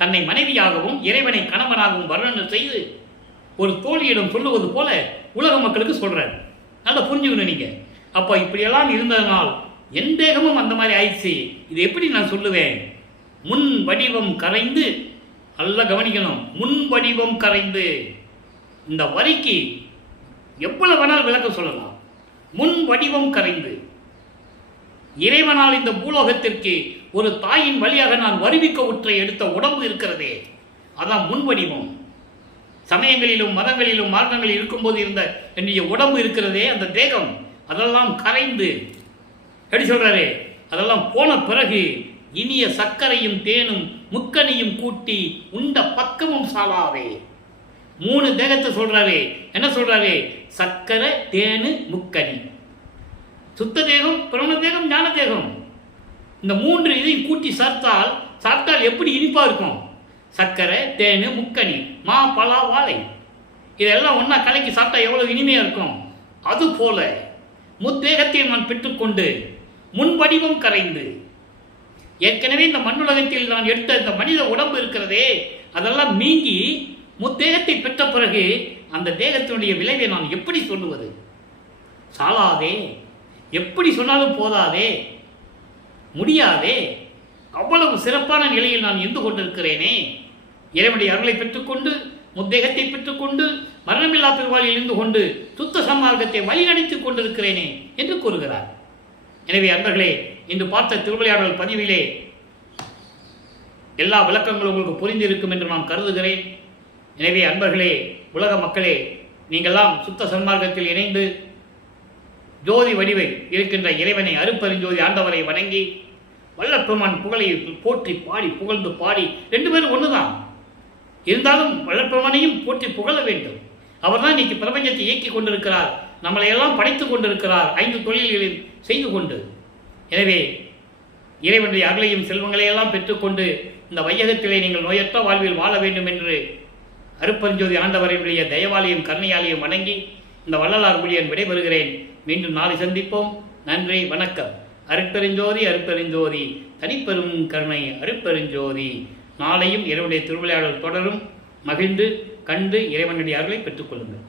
தன்னை மனைவியாகவும் இறைவனை கணவனாகவும் வர்ணனை செய்து ஒரு தோழியிடம் சொல்லுவது போல உலக மக்களுக்கு சொல்றார். நல்லா புரிஞ்சுக்கணும் நீங்க. அப்போ இப்படியெல்லாம் இருந்ததனால் என் தேகமும் அந்த மாதிரி ஆயிடுச்சு. இது எப்படி நான் சொல்லுவேன்? முன் வடிவம் கரைந்து, நல்லா கவனிக்கணும், முன் வடிவம் கரைந்து. இந்த வரிக்கு எவ்வளவு வேணால் விளக்கம் சொல்லலாம். முன் வடிவம் கரைந்து இறைவனால் இந்த பூலோகத்திற்கு ஒரு தாயின் வழியாக நான் வருவிக்க உற்றை எடுத்த உடம்பு இருக்கிறதே, அதான் முன் வடிவம். சமயங்களிலும் மதங்களிலும் மார்க்கங்களில் இருக்கும்போது இருந்த என்னுடைய உடம்பு இருக்கிறதே, அந்த தேகம், அதெல்லாம் கரைந்து எப்படி சொல்றாரு, அதெல்லாம் போன பிறகு இனிய சர்க்கரையும் தேனும் முக்கனியும் கூட்டி உண்ட பக்கமும் சாலாவே. 3 தேகத்தை சொல்றாரு. என்ன சொல்றாரு? சர்க்கரை, தேனு, முக்கனி. சுத்த தேகம், பிரண தேகம், ஞான தேகம். இந்த 3 இதையும் கூட்டி சாப்பிட்டால் எப்படி இனிப்பா இருக்கும்? சர்க்கரை, தேனு, முக்கனி, மா, பலா, வாழை, இதெல்லாம் ஒன்னா கலக்கி சாப்பிட்டா எவ்வளவு இனிமையா இருக்கும்? அது போல முத்தேகத்தை நான் பெற்றுக்கொண்டு முன் வடிவம் கரைந்து, ஏற்கனவே இந்த மண்ணுலகத்தில் நான் எடுத்த இந்த மனித உடம்பு இருக்கிறதே, அதெல்லாம் நீங்கி முத்தேகத்தை பெற்ற பிறகு அந்த தேகத்தினுடைய விளைவை நான் எப்படி சொல்லுவது? சாலாதே, எப்படி சொன்னாலும் போதாதே, முடியாதே. அவ்வளவு சிறப்பான நிலையில் நான் இருந்து கொண்டிருக்கிறேனே. இறைவனுடைய அருளை பெற்றுக்கொண்டு முத்தேகத்தை பெற்றுக்கொண்டு மரணமில்லா பெருவாளில் இருந்து கொண்டு சுத்த சன்மார்க்கத்தை வழிநடத்திக் கொண்டிருக்கிறேனே என்று கூறுகிறார். எனவே அன்பர்களே, இன்று பார்த்த திருவிளையாடல் பதிவிலே எல்லா விளக்கங்களும் உங்களுக்கு புரிந்திருக்கும் என்று நான் கருதுகிறேன். எனவே அன்பர்களே, உலக மக்களே, நீங்கள்லாம் சுத்த சன்மார்க்கத்தில் இணைந்து ஜோதி வடிவை இருக்கின்ற இறைவனை, அருப்பெருஞ்சோதி ஆண்டவரை வணங்கி வல்லப்பெருமான் புகழை போற்றி பாடி புகழ்ந்து பாடி 2 பேரும் ஒண்ணுதான். இருந்தாலும் வல்லப்பெருமானையும் போற்றி புகழ வேண்டும். அவர் தான் இன்னைக்கு பிரபஞ்சத்தை இயக்கி கொண்டிருக்கிறார், நம்மளை எல்லாம் படைத்துக் கொண்டிருக்கிறார் 5 தொழில்களில் செய்து கொண்டு. எனவே இறைவனுடைய அருளையும் செல்வங்களையெல்லாம் பெற்றுக்கொண்டு இந்த வையகத்திலே நீங்கள் நோயற்ற வாழ்வில் வாழ வேண்டும் என்று அருப்பெருஞ்சோதி ஆண்டவரையுடைய தயவாலயம் கருணையாலயம் வணங்கி இந்த வள்ளலார் ஊழியன் விடைபெறுகிறேன். மீண்டும் நாளை சந்திப்போம். நன்றி, வணக்கம். அருட்பெருஞ்சோதி அருட்பெருஞ்சோதி, தனிப்பெரும் கருணை அருட்பெருஞ்சோதி. நாளையும் இறைவனுடைய திருவிளையாடல் தொடரும். மகிழ்ந்து கண்டு இறைவனுடைய அருளை பெற்றுக்கொள்ளுங்கள்.